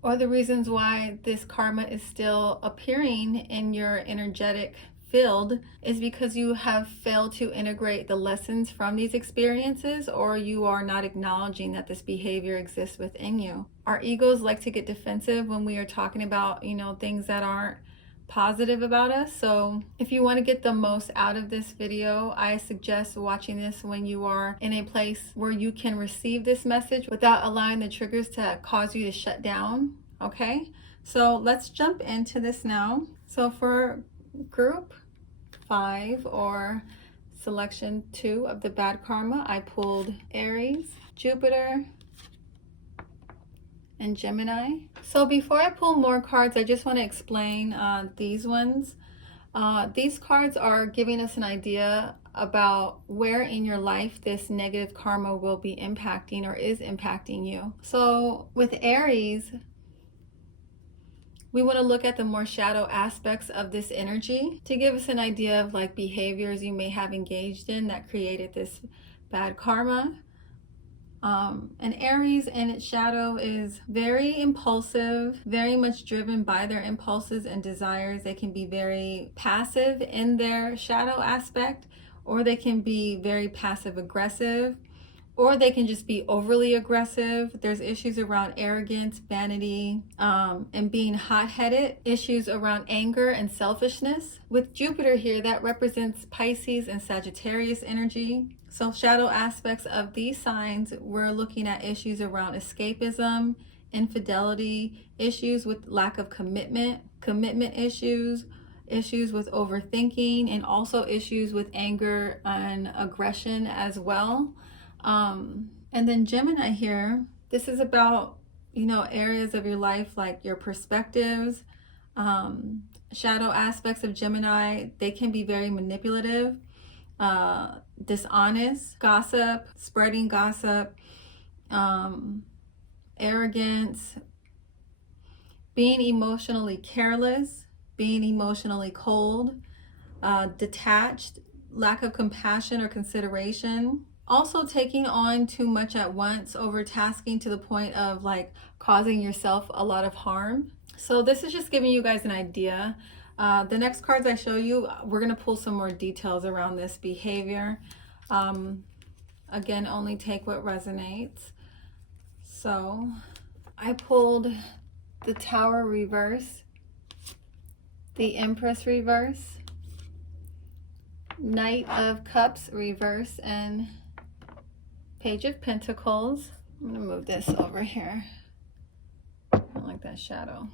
Or the reasons why this karma is still appearing in your energetic field is because you have failed to integrate the lessons from these experiences, or you are not acknowledging that this behavior exists within you. Our egos like to get defensive when we are talking about, things that aren't positive about us. So if you want to get the most out of this video, I suggest watching this when you are in a place where you can receive this message without allowing the triggers to cause you to shut down. Okay, so let's jump into this now. So for group 5 or selection 2 of the bad karma, I pulled Aries, Jupiter, and Gemini. So before I pull more cards, I just want to explain these ones. These cards are giving us an idea about where in your life this negative karma will be impacting or is impacting you. So with Aries, we want to look at the more shadow aspects of this energy to give us an idea of like behaviors you may have engaged in that created this bad karma. And Aries in its shadow is very impulsive, very much driven by their impulses and desires. They can be very passive in their shadow aspect, or they can be very passive aggressive, or they can just be overly aggressive. There's issues around arrogance, vanity, and being hot-headed, issues around anger and selfishness. With Jupiter here, that represents Pisces and Sagittarius energy. So shadow aspects of these signs, we're looking at issues around escapism, infidelity, issues with lack of commitment issues, issues with overthinking, and also issues with anger and aggression as well. And then Gemini here, this is about, areas of your life like your perspectives. Shadow aspects of Gemini, they can be very manipulative, dishonest, gossip, spreading gossip, arrogance, being emotionally careless, being emotionally cold, detached, lack of compassion or consideration. Also taking on too much at once, overtasking to the point of like causing yourself a lot of harm. So this is just giving you guys an idea. The next cards I show you, we're going to pull some more details around this behavior. Again, only take what resonates. So I pulled the Tower reverse, the Empress reverse, Knight of Cups reverse, and Page of Pentacles. I'm going to move this over here. I don't like that shadow.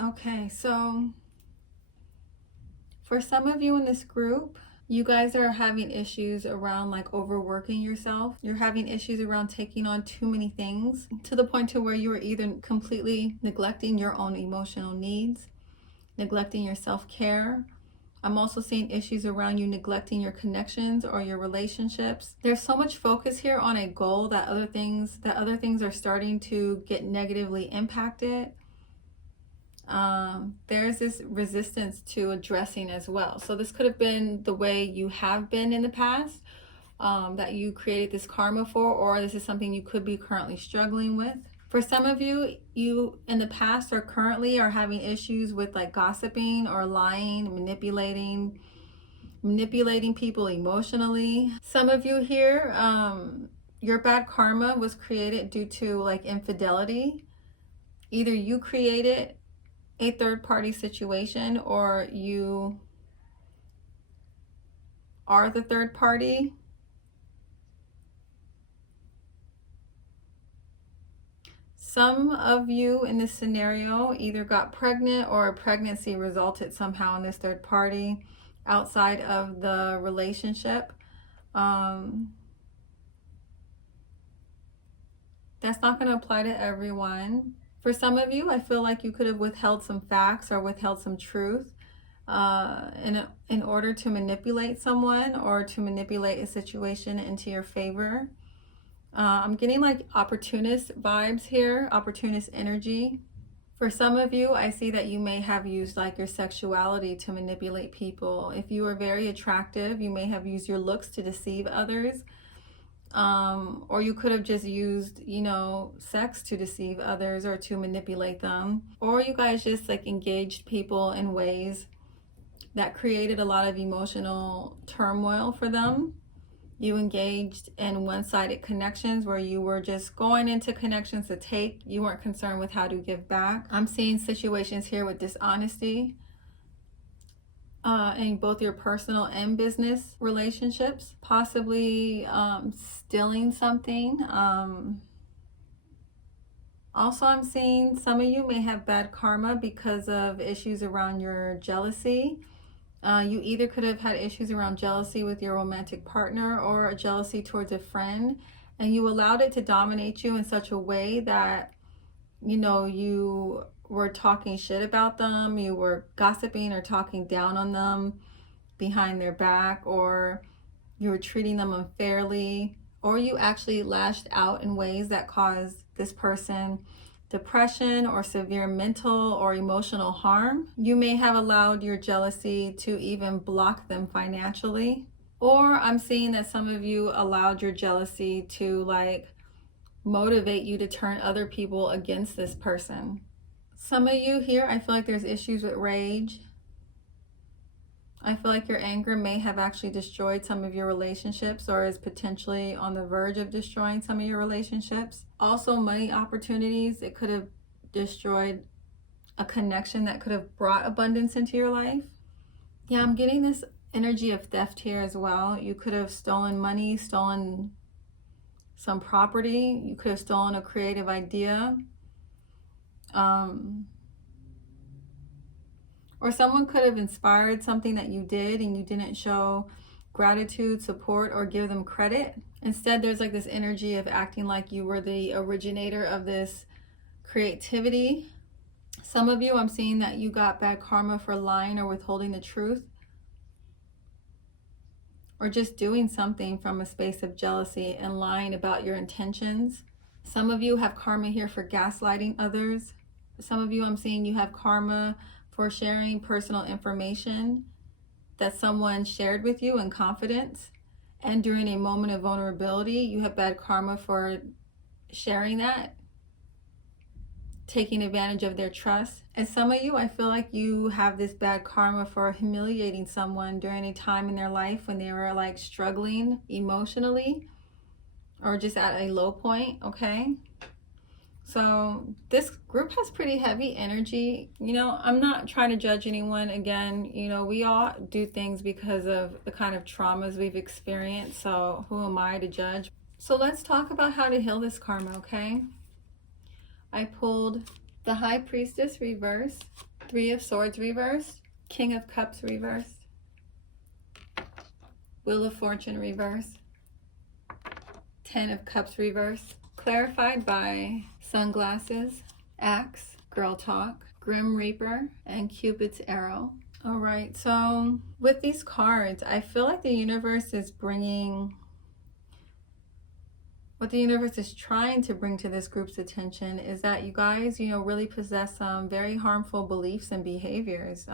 Okay, so for some of you in this group, you guys are having issues around like overworking yourself. You're having issues around taking on too many things to the point to where you are either completely neglecting your own emotional needs, neglecting your self-care. I'm also seeing issues around you neglecting your connections or your relationships. There's so much focus here on a goal that other things are starting to get negatively impacted. There's this resistance to addressing as well. So this could have been the way you have been in the past, that you created this karma for, or this is something you could be currently struggling with. For some of you, you in the past or currently are having issues with like gossiping or lying, manipulating people emotionally. Some of you here, your bad karma was created due to like infidelity. Either you created a third-party situation or you are the third party. Some of you in this scenario either got pregnant or a pregnancy resulted somehow in this third party outside of the relationship. That's not going to apply to everyone. For some of you, I feel like you could have withheld some facts or withheld some truth in order to manipulate someone or to manipulate a situation into your favor. I'm getting like opportunist vibes here, opportunist energy. For some of you, I see that you may have used like your sexuality to manipulate people. If you are very attractive, you may have used your looks to deceive others. Or you could have just used, you know, sex to deceive others or to manipulate them. Or you guys just like engaged people in ways that created a lot of emotional turmoil for them. You engaged in one-sided connections where you were just going into connections to take. You weren't concerned with how to give back. I'm seeing situations here with dishonesty in both your personal and business relationships. Possibly stealing something. Also, I'm seeing some of you may have bad karma because of issues around your jealousy. You either could have had issues around jealousy with your romantic partner or a jealousy towards a friend, and you allowed it to dominate you in such a way that, you know, you were talking shit about them, you were gossiping or talking down on them behind their back, or you were treating them unfairly, or you actually lashed out in ways that caused this person depression or severe mental or emotional harm. You may have allowed your jealousy to even block them financially. Or I'm seeing that some of you allowed your jealousy to like motivate you to turn other people against this person. Some of you here, I feel like there's issues with rage. I feel like your anger may have actually destroyed some of your relationships or is potentially on the verge of destroying some of your relationships. Also, money opportunities. It could have destroyed a connection that could have brought abundance into your life. Yeah, I'm getting this energy of theft here as well. You could have stolen money, stolen some property. You could have stolen a creative idea. Or someone could have inspired something that you did and you didn't show gratitude, support, or give them credit. Instead, there's like this energy of acting like you were the originator of this creativity. Some of you, I'm seeing that you got bad karma for lying or withholding the truth, or just doing something from a space of jealousy and lying about your intentions. Some of you have karma here for gaslighting others. Some of you, I'm seeing you have karma for sharing personal information that someone shared with you in confidence, and during a moment of vulnerability, you have bad karma for sharing that, taking advantage of their trust. And some of you, I feel like you have this bad karma for humiliating someone during a time in their life when they were like struggling emotionally or just at a low point, okay? So this group has pretty heavy energy. You know, I'm not trying to judge anyone. Again, you know, we all do things because of the kind of traumas we've experienced. So who am I to judge? So let's talk about how to heal this karma, okay? I pulled the High Priestess reversed, Three of Swords reversed, King of Cups reversed, Wheel of Fortune reversed, Ten of Cups reversed, clarified by Sunglasses, Axe, Girl Talk, Grim Reaper, and Cupid's Arrow. All right, so with these cards, I feel like the universe is bringing, what the universe is trying to bring to this group's attention is that you guys, you know, really possess some very harmful beliefs and behaviors.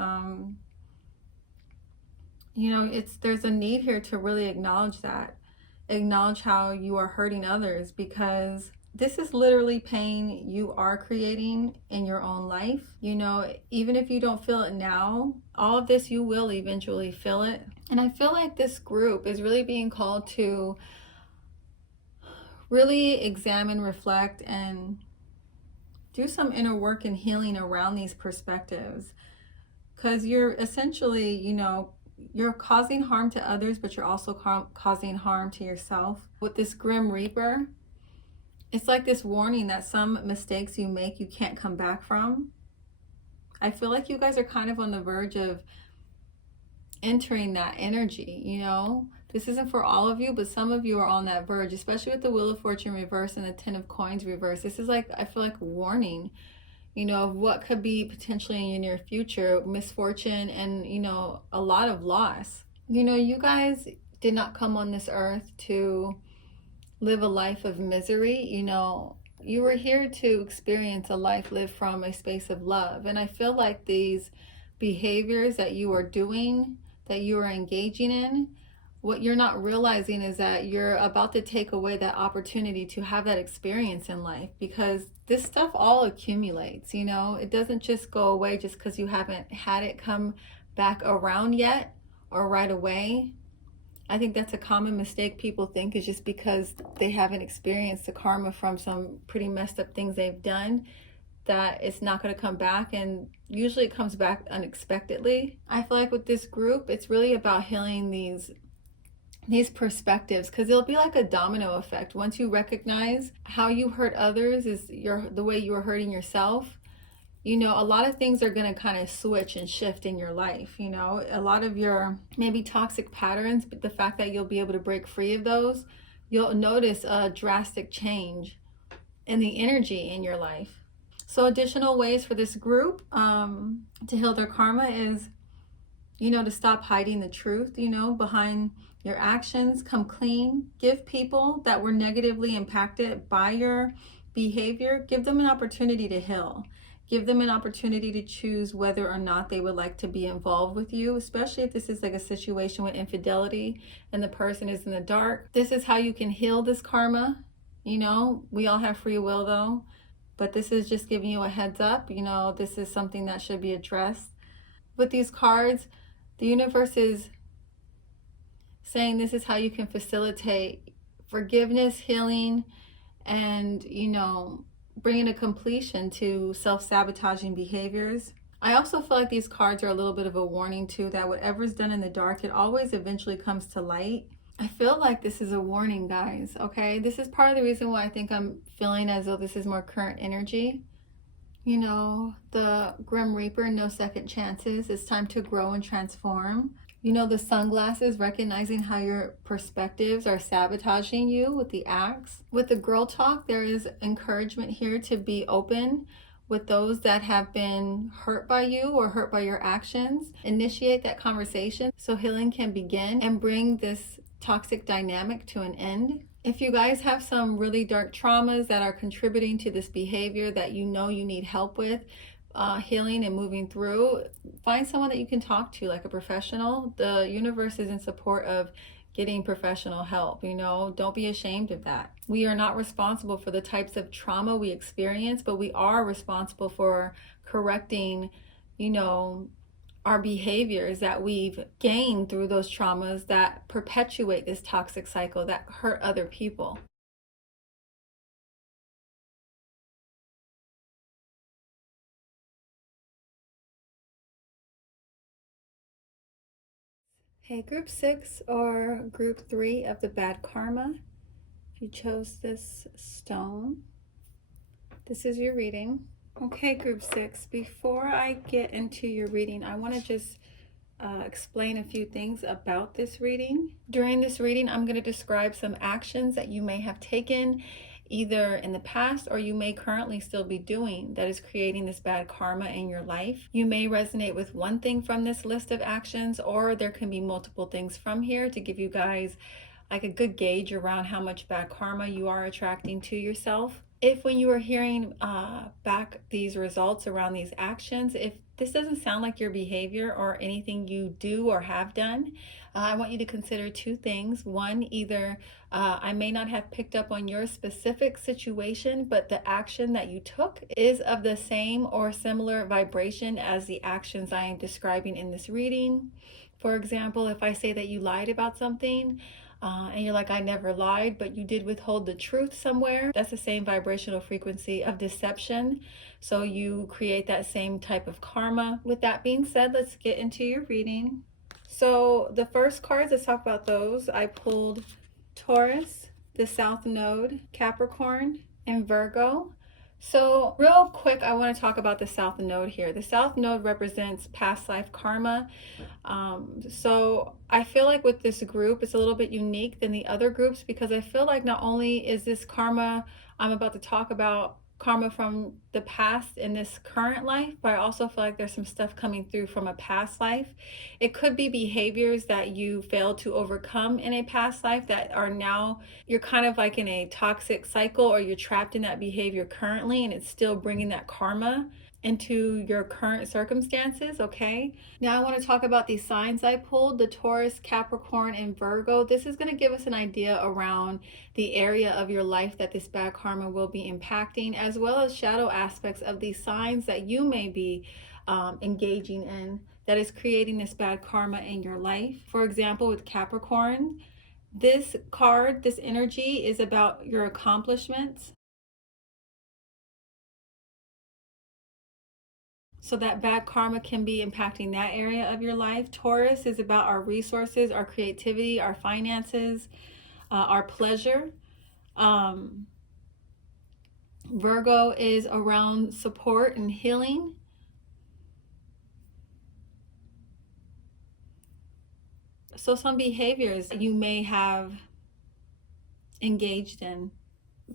You know, there's a need here to really acknowledge that. Acknowledge how you are hurting others, because this is literally pain you are creating in your own life. You know, even if you don't feel it now, all of this, you will eventually feel it. And I feel like this group is really being called to really examine, reflect, and do some inner work and healing around these perspectives. Because you're essentially, you know, you're causing harm to others, but you're also causing harm to yourself. With this Grim Reaper, it's like this warning that some mistakes you make, you can't come back from. I feel like you guys are kind of on the verge of entering that energy, you know. This isn't for all of you, but some of you are on that verge, especially with the Wheel of Fortune reverse and the Ten of Coins reverse. This is like, I feel like a warning, you know, of what could be potentially in your near future, misfortune, and, you know, a lot of loss. You know, you guys did not come on this earth to live a life of misery. You know, you were here to experience a life lived from a space of love. And I feel like these behaviors that you are doing, that you are engaging in, what you're not realizing is that you're about to take away that opportunity to have that experience in life, because this stuff all accumulates, you know. It doesn't just go away just because you haven't had it come back around yet or right away. I think that's a common mistake people think, is just because they haven't experienced the karma from some pretty messed up things they've done, that it's not going to come back. And usually it comes back unexpectedly. I feel like with this group, it's really about healing these perspectives, because it'll be like a domino effect. Once you recognize how you hurt others is the way you are hurting yourself, you know, a lot of things are going to kind of switch and shift in your life. You know, a lot of your maybe toxic patterns, but the fact that you'll be able to break free of those, you'll notice a drastic change in the energy in your life. So additional ways for this group to heal their karma is, you know, to stop hiding the truth, you know, behind your actions. Come clean. Give people that were negatively impacted by your behavior, give them an opportunity to heal. Give them an opportunity to choose whether or not they would like to be involved with you, especially if this is like a situation with infidelity and the person is in the dark. This is how you can heal this karma. You know, we all have free will though, but this is just giving you a heads up. You know, this is something that should be addressed. With these cards, the universe is saying this is how you can facilitate forgiveness, healing, and, you know, bringing a completion to self-sabotaging behaviors. I also feel like these cards are a little bit of a warning too, that whatever's done in the dark, it always eventually comes to light. I feel like this is a warning, guys, okay? This is part of the reason why I think I'm feeling as though this is more current energy. You know, the Grim Reaper, no second chances. It's time to grow and transform. You know, the Sunglasses, recognizing how your perspectives are sabotaging you with the Axe. With the Girl Talk, there is encouragement here to be open with those that have been hurt by you or hurt by your actions. Initiate that conversation so healing can begin and bring this toxic dynamic to an end. If you guys have some really dark traumas that are contributing to this behavior that you know you need help with, healing and moving through, find someone that you can talk to, like a professional. The universe is in support of getting professional help. Don't be ashamed of that. We are not responsible for the types of trauma we experience, but we are responsible for correcting, our behaviors that we've gained through those traumas that perpetuate this toxic cycle that hurt other people. Hey, group 6 or group 3 of the bad karma, if you chose this stone, this is your reading. Okay, group 6, before I get into your reading, I want to just explain a few things about this reading. During this reading, I'm going to describe some actions that you may have taken either in the past or you may currently still be doing that is creating this bad karma in your life. You may resonate with one thing from this list of actions, or there can be multiple things from here to give you guys like a good gauge around how much bad karma you are attracting to yourself. If when you are hearing back these results around these actions, if this doesn't sound like your behavior or anything you do or have done, I want you to consider two things. One, either I may not have picked up on your specific situation, but the action that you took is of the same or similar vibration as the actions I am describing in this reading. For example, if I say that you lied about something, and you're like, I never lied, but you did withhold the truth somewhere, that's the same vibrational frequency of deception. So you create that same type of karma. With that being said, let's get into your reading. So the first cards, let's talk about those. I pulled Taurus, the South Node, Capricorn, and Virgo. So real quick, I want to talk about the South Node here. The South Node represents past life karma. So I feel like with this group, it's a little bit unique than the other groups because I feel like not only is this karma I'm about to talk about karma from the past in this current life, but I also feel like there's some stuff coming through from a past life. It could be behaviors that you failed to overcome in a past life that are now, you're kind of like in a toxic cycle, or you're trapped in that behavior currently and it's still bringing that karma into your current circumstances. Okay, now I want to talk about these signs I pulled, the Taurus, Capricorn, and Virgo. This is going to give us an idea around the area of your life that this bad karma will be impacting, as well as shadow aspects of these signs that you may be engaging in that is creating this bad karma in your life. For example, with Capricorn, this card, this energy is about your accomplishments. So that bad karma can be impacting that area of your life. Taurus is about our resources, our creativity, our finances, our pleasure. Virgo is around support and healing. So some behaviors you may have engaged in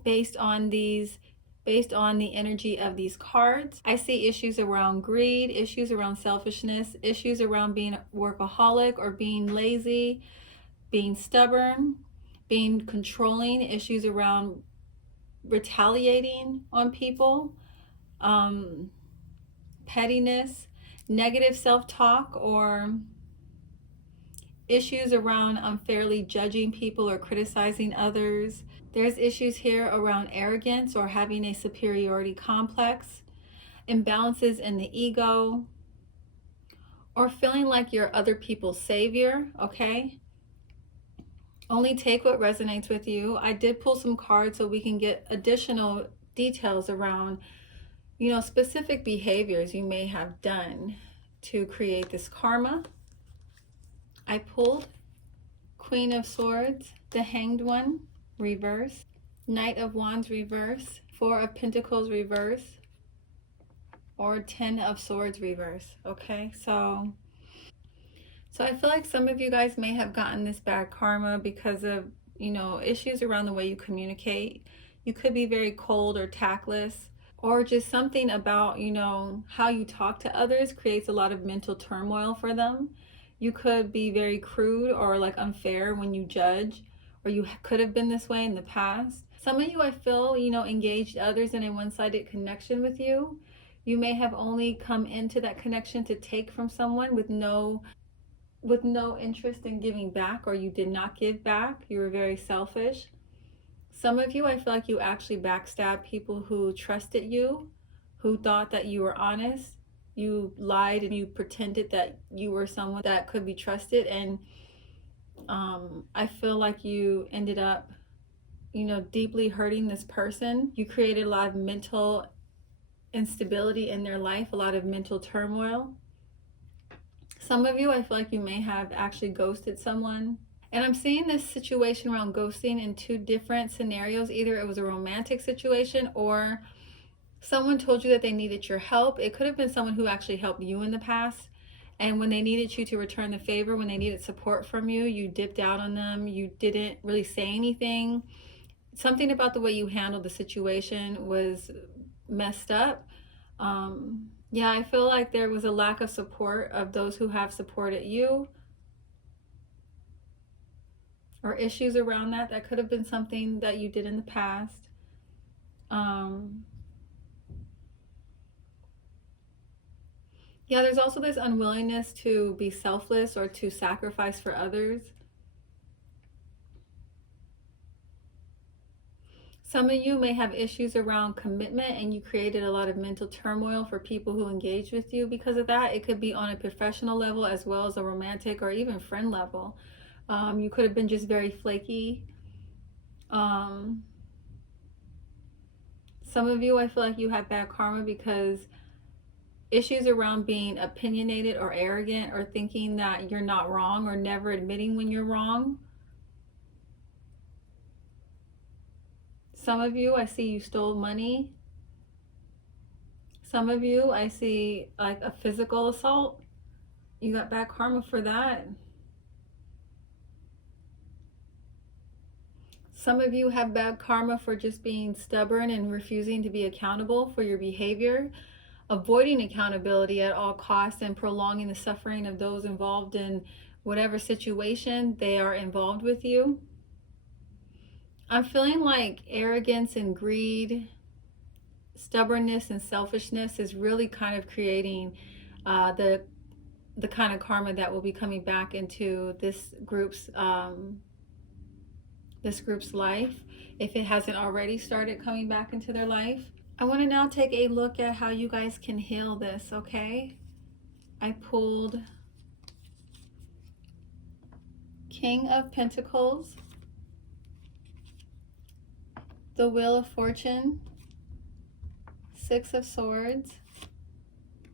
based on the energy of these cards. I see issues around greed, issues around selfishness, issues around being a workaholic or being lazy, being stubborn, being controlling, issues around retaliating on people, pettiness, negative self-talk, or issues around unfairly judging people or criticizing others. There's issues here around arrogance or having a superiority complex, imbalances in the ego, or feeling like you're other people's savior. Okay, only take what resonates with you. I did pull some cards so we can get additional details around, specific behaviors you may have done to create this karma. I pulled Queen of Swords, the Hanged One, reverse, Knight of Wands, reverse, Four of Pentacles, reverse, or 10 of Swords, reverse. Okay, so I feel like some of you guys may have gotten this bad karma because of, issues around the way you communicate. You could be very cold or tactless, or just something about, how you talk to others creates a lot of mental turmoil for them. You could be very crude or like unfair when you judge, or you could have been this way in the past. Some of you, I feel, engaged others in a one-sided connection with you. You may have only come into that connection to take from someone with no interest in giving back, or you did not give back. You were very selfish. Some of you, I feel like you actually backstabbed people who trusted you, who thought that you were honest. You lied and you pretended that you were someone that could be trusted. And I feel like you ended up, deeply hurting this person. You created a lot of mental instability in their life, a lot of mental turmoil. Some of you, I feel like you may have actually ghosted someone. And I'm seeing this situation around ghosting in two different scenarios. Either it was a romantic situation, or someone told you that they needed your help. It could have been someone who actually helped you in the past. And when they needed you to return the favor, when they needed support from you, you dipped out on them. You didn't really say anything. Something about the way you handled the situation was messed up. Yeah, I feel like there was a lack of support of those who have supported you, or issues around that. That could have been something that you did in the past. Yeah, there's also this unwillingness to be selfless or to sacrifice for others. Some of you may have issues around commitment, and you created a lot of mental turmoil for people who engage with you because of that. It could be on a professional level as well as a romantic or even friend level. You could have been just very flaky. Some of you, I feel like you have bad karma because issues around being opinionated or arrogant, or thinking that you're not wrong, or never admitting when you're wrong. Some of you, I see you stole money. Some of you, I see like a physical assault. You got bad karma for that. Some of you have bad karma for just being stubborn and refusing to be accountable for your behavior, avoiding accountability at all costs, and prolonging the suffering of those involved in whatever situation they are involved with you. I'm feeling like arrogance and greed, stubbornness and selfishness is really kind of creating the kind of karma that will be coming back into this group's life, if it hasn't already started coming back into their life. I want to now take a look at how you guys can heal this, okay? I pulled King of Pentacles, the Wheel of Fortune, Six of Swords,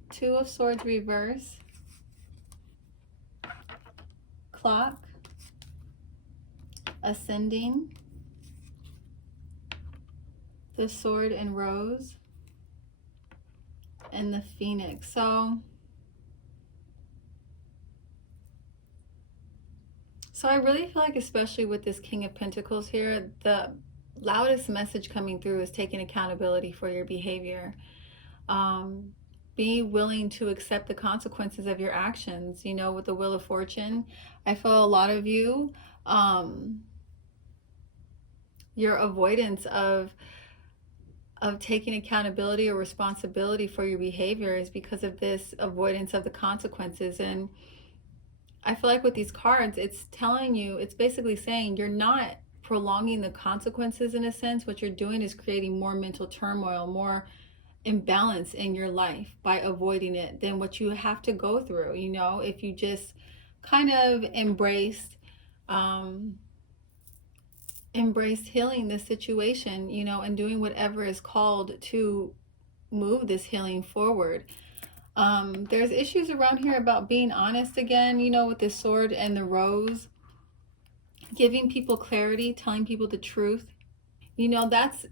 Two of Swords reverse, Clock, Ascending, the Sword and Rose, and the Phoenix. So I really feel like, especially with this King of Pentacles here, the loudest message coming through is taking accountability for your behavior. Be willing to accept the consequences of your actions. With the Wheel of Fortune, I feel a lot of you, your avoidance of taking accountability or responsibility for your behavior is because of this avoidance of the consequences. And I feel like with these cards, it's telling you, it's basically saying you're not prolonging the consequences in a sense. What you're doing is creating more mental turmoil, more imbalance in your life by avoiding it than what you have to go through. If you just kind of embraced healing this situation, and doing whatever is called to move this healing forward. There's issues around here about being honest again, with the Sword and the Rose, giving people clarity, telling people the truth. That's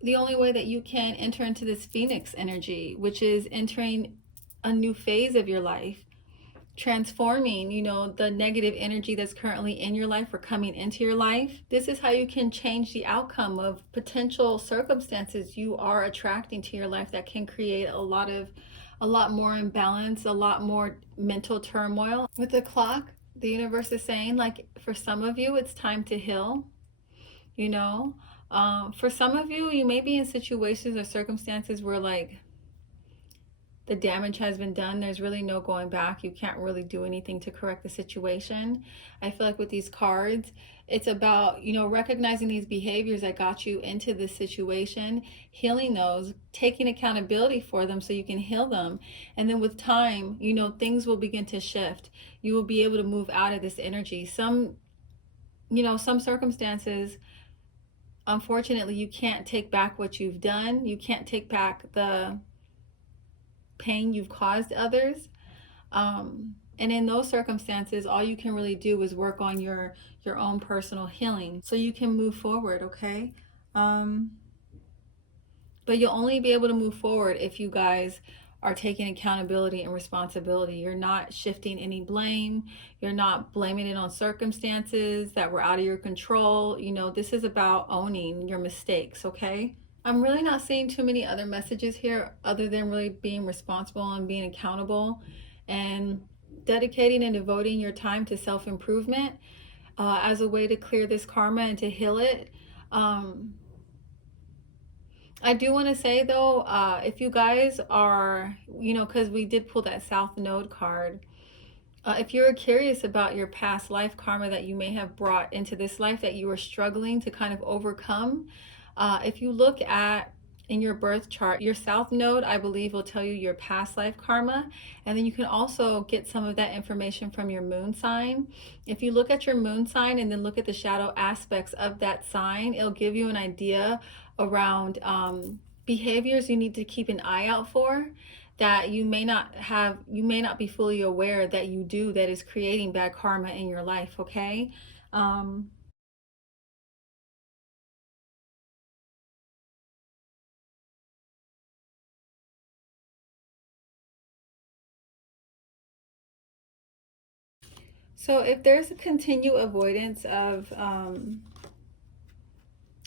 the only way that you can enter into this Phoenix energy, which is entering a new phase of your life, transforming, the negative energy that's currently in your life or coming into your life. This is how you can change the outcome of potential circumstances you are attracting to your life that can create a lot more imbalance, a lot more mental turmoil. With the Clock, the universe is saying, like, for some of you, it's time to heal. For some of you, you may be in situations or circumstances where, like, the damage has been done. There's really no going back. You can't really do anything to correct the situation. I feel like with these cards, it's about, recognizing these behaviors that got you into this situation, healing those, taking accountability for them so you can heal them. And then with time, things will begin to shift. You will be able to move out of this energy. Some circumstances, unfortunately, you can't take back what you've done. You can't take back the pain you've caused others. And in those circumstances, all you can really do is work on your own personal healing so you can move forward, okay? But you'll only be able to move forward if you guys are taking accountability and responsibility. You're not shifting any blame. You're not blaming it on circumstances that were out of your control. This is about owning your mistakes, okay? I'm really not seeing too many other messages here other than really being responsible and being accountable and dedicating and devoting your time to self-improvement as a way to clear this karma and to heal it. I do want to say though, if you guys are, because we did pull that South Node card, if you're curious about your past life karma that you may have brought into this life that you were struggling to kind of overcome, if you look at in your birth chart, your South Node, I believe, will tell you your past life karma. And then you can also get some of that information from your moon sign. If you look at your moon sign and then look at the shadow aspects of that sign, it'll give you an idea around behaviors you need to keep an eye out for that you may not be fully aware that you do, that is creating bad karma in your life, okay? So if there's a continued avoidance of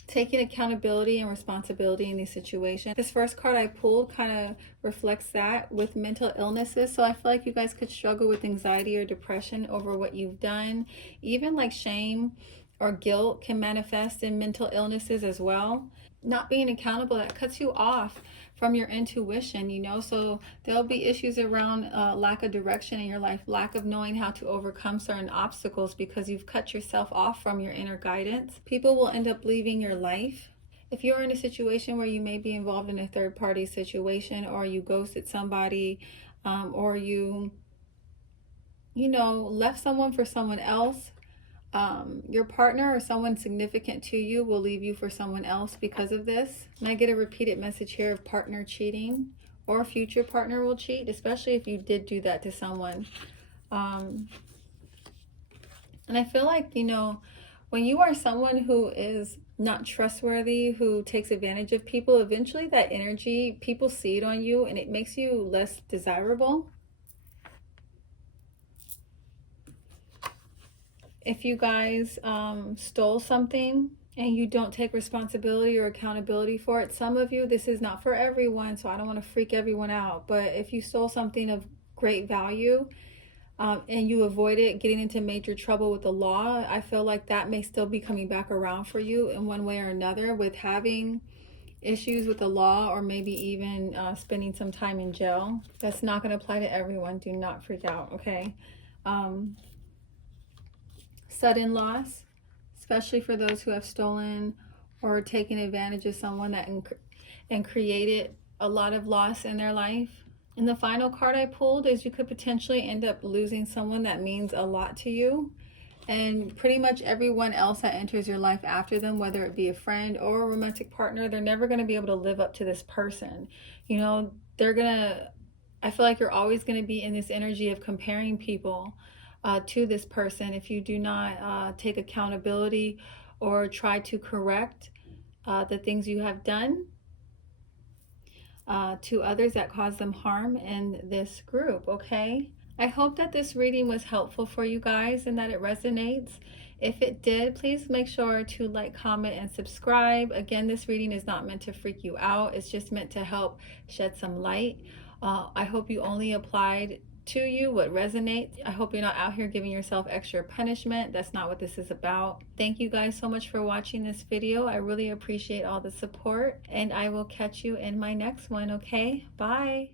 taking accountability and responsibility in these situations, this first card I pulled kind of reflects that with mental illnesses. So I feel like you guys could struggle with anxiety or depression over what you've done. Even like shame or guilt can manifest in mental illnesses as well. Not being accountable, that cuts you off from your intuition, so there'll be issues around lack of direction in your life, lack of knowing how to overcome certain obstacles because you've cut yourself off from your inner guidance. People will end up leaving your life. If you're in a situation where you may be involved in a third party situation, or you ghosted somebody, or you left someone for someone else, your partner or someone significant to you will leave you for someone else because of this. And I get a repeated message here of partner cheating, or future partner will cheat, especially if you did do that to someone. And I feel like, when you are someone who is not trustworthy, who takes advantage of people, eventually that energy, people see it on you and it makes you less desirable. If you guys stole something and you don't take responsibility or accountability for it, some of you, this is not for everyone, so I don't want to freak everyone out, but if you stole something of great value and you avoided getting into major trouble with the law, I feel like that may still be coming back around for you in one way or another, with having issues with the law, or maybe even spending some time in jail. That's not going to apply to everyone. Do not freak out, okay? Sudden loss, especially for those who have stolen or taken advantage of someone that and created a lot of loss in their life. And the final card I pulled is you could potentially end up losing someone that means a lot to you. And pretty much everyone else that enters your life after them, whether it be a friend or a romantic partner, they're never going to be able to live up to this person. I feel like you're always going to be in this energy of comparing people to this person if you do not take accountability or try to correct the things you have done to others that cause them harm in this group, okay? I hope that this reading was helpful for you guys and that it resonates. If it did, please make sure to like, comment, and subscribe. Again, this reading is not meant to freak you out. It's just meant to help shed some light. I hope you only applied to you what resonates. I hope you're not out here giving yourself extra punishment. That's not what this is about. Thank you guys so much for watching this video. I really appreciate all the support, and I will catch you in my next one, okay? Bye.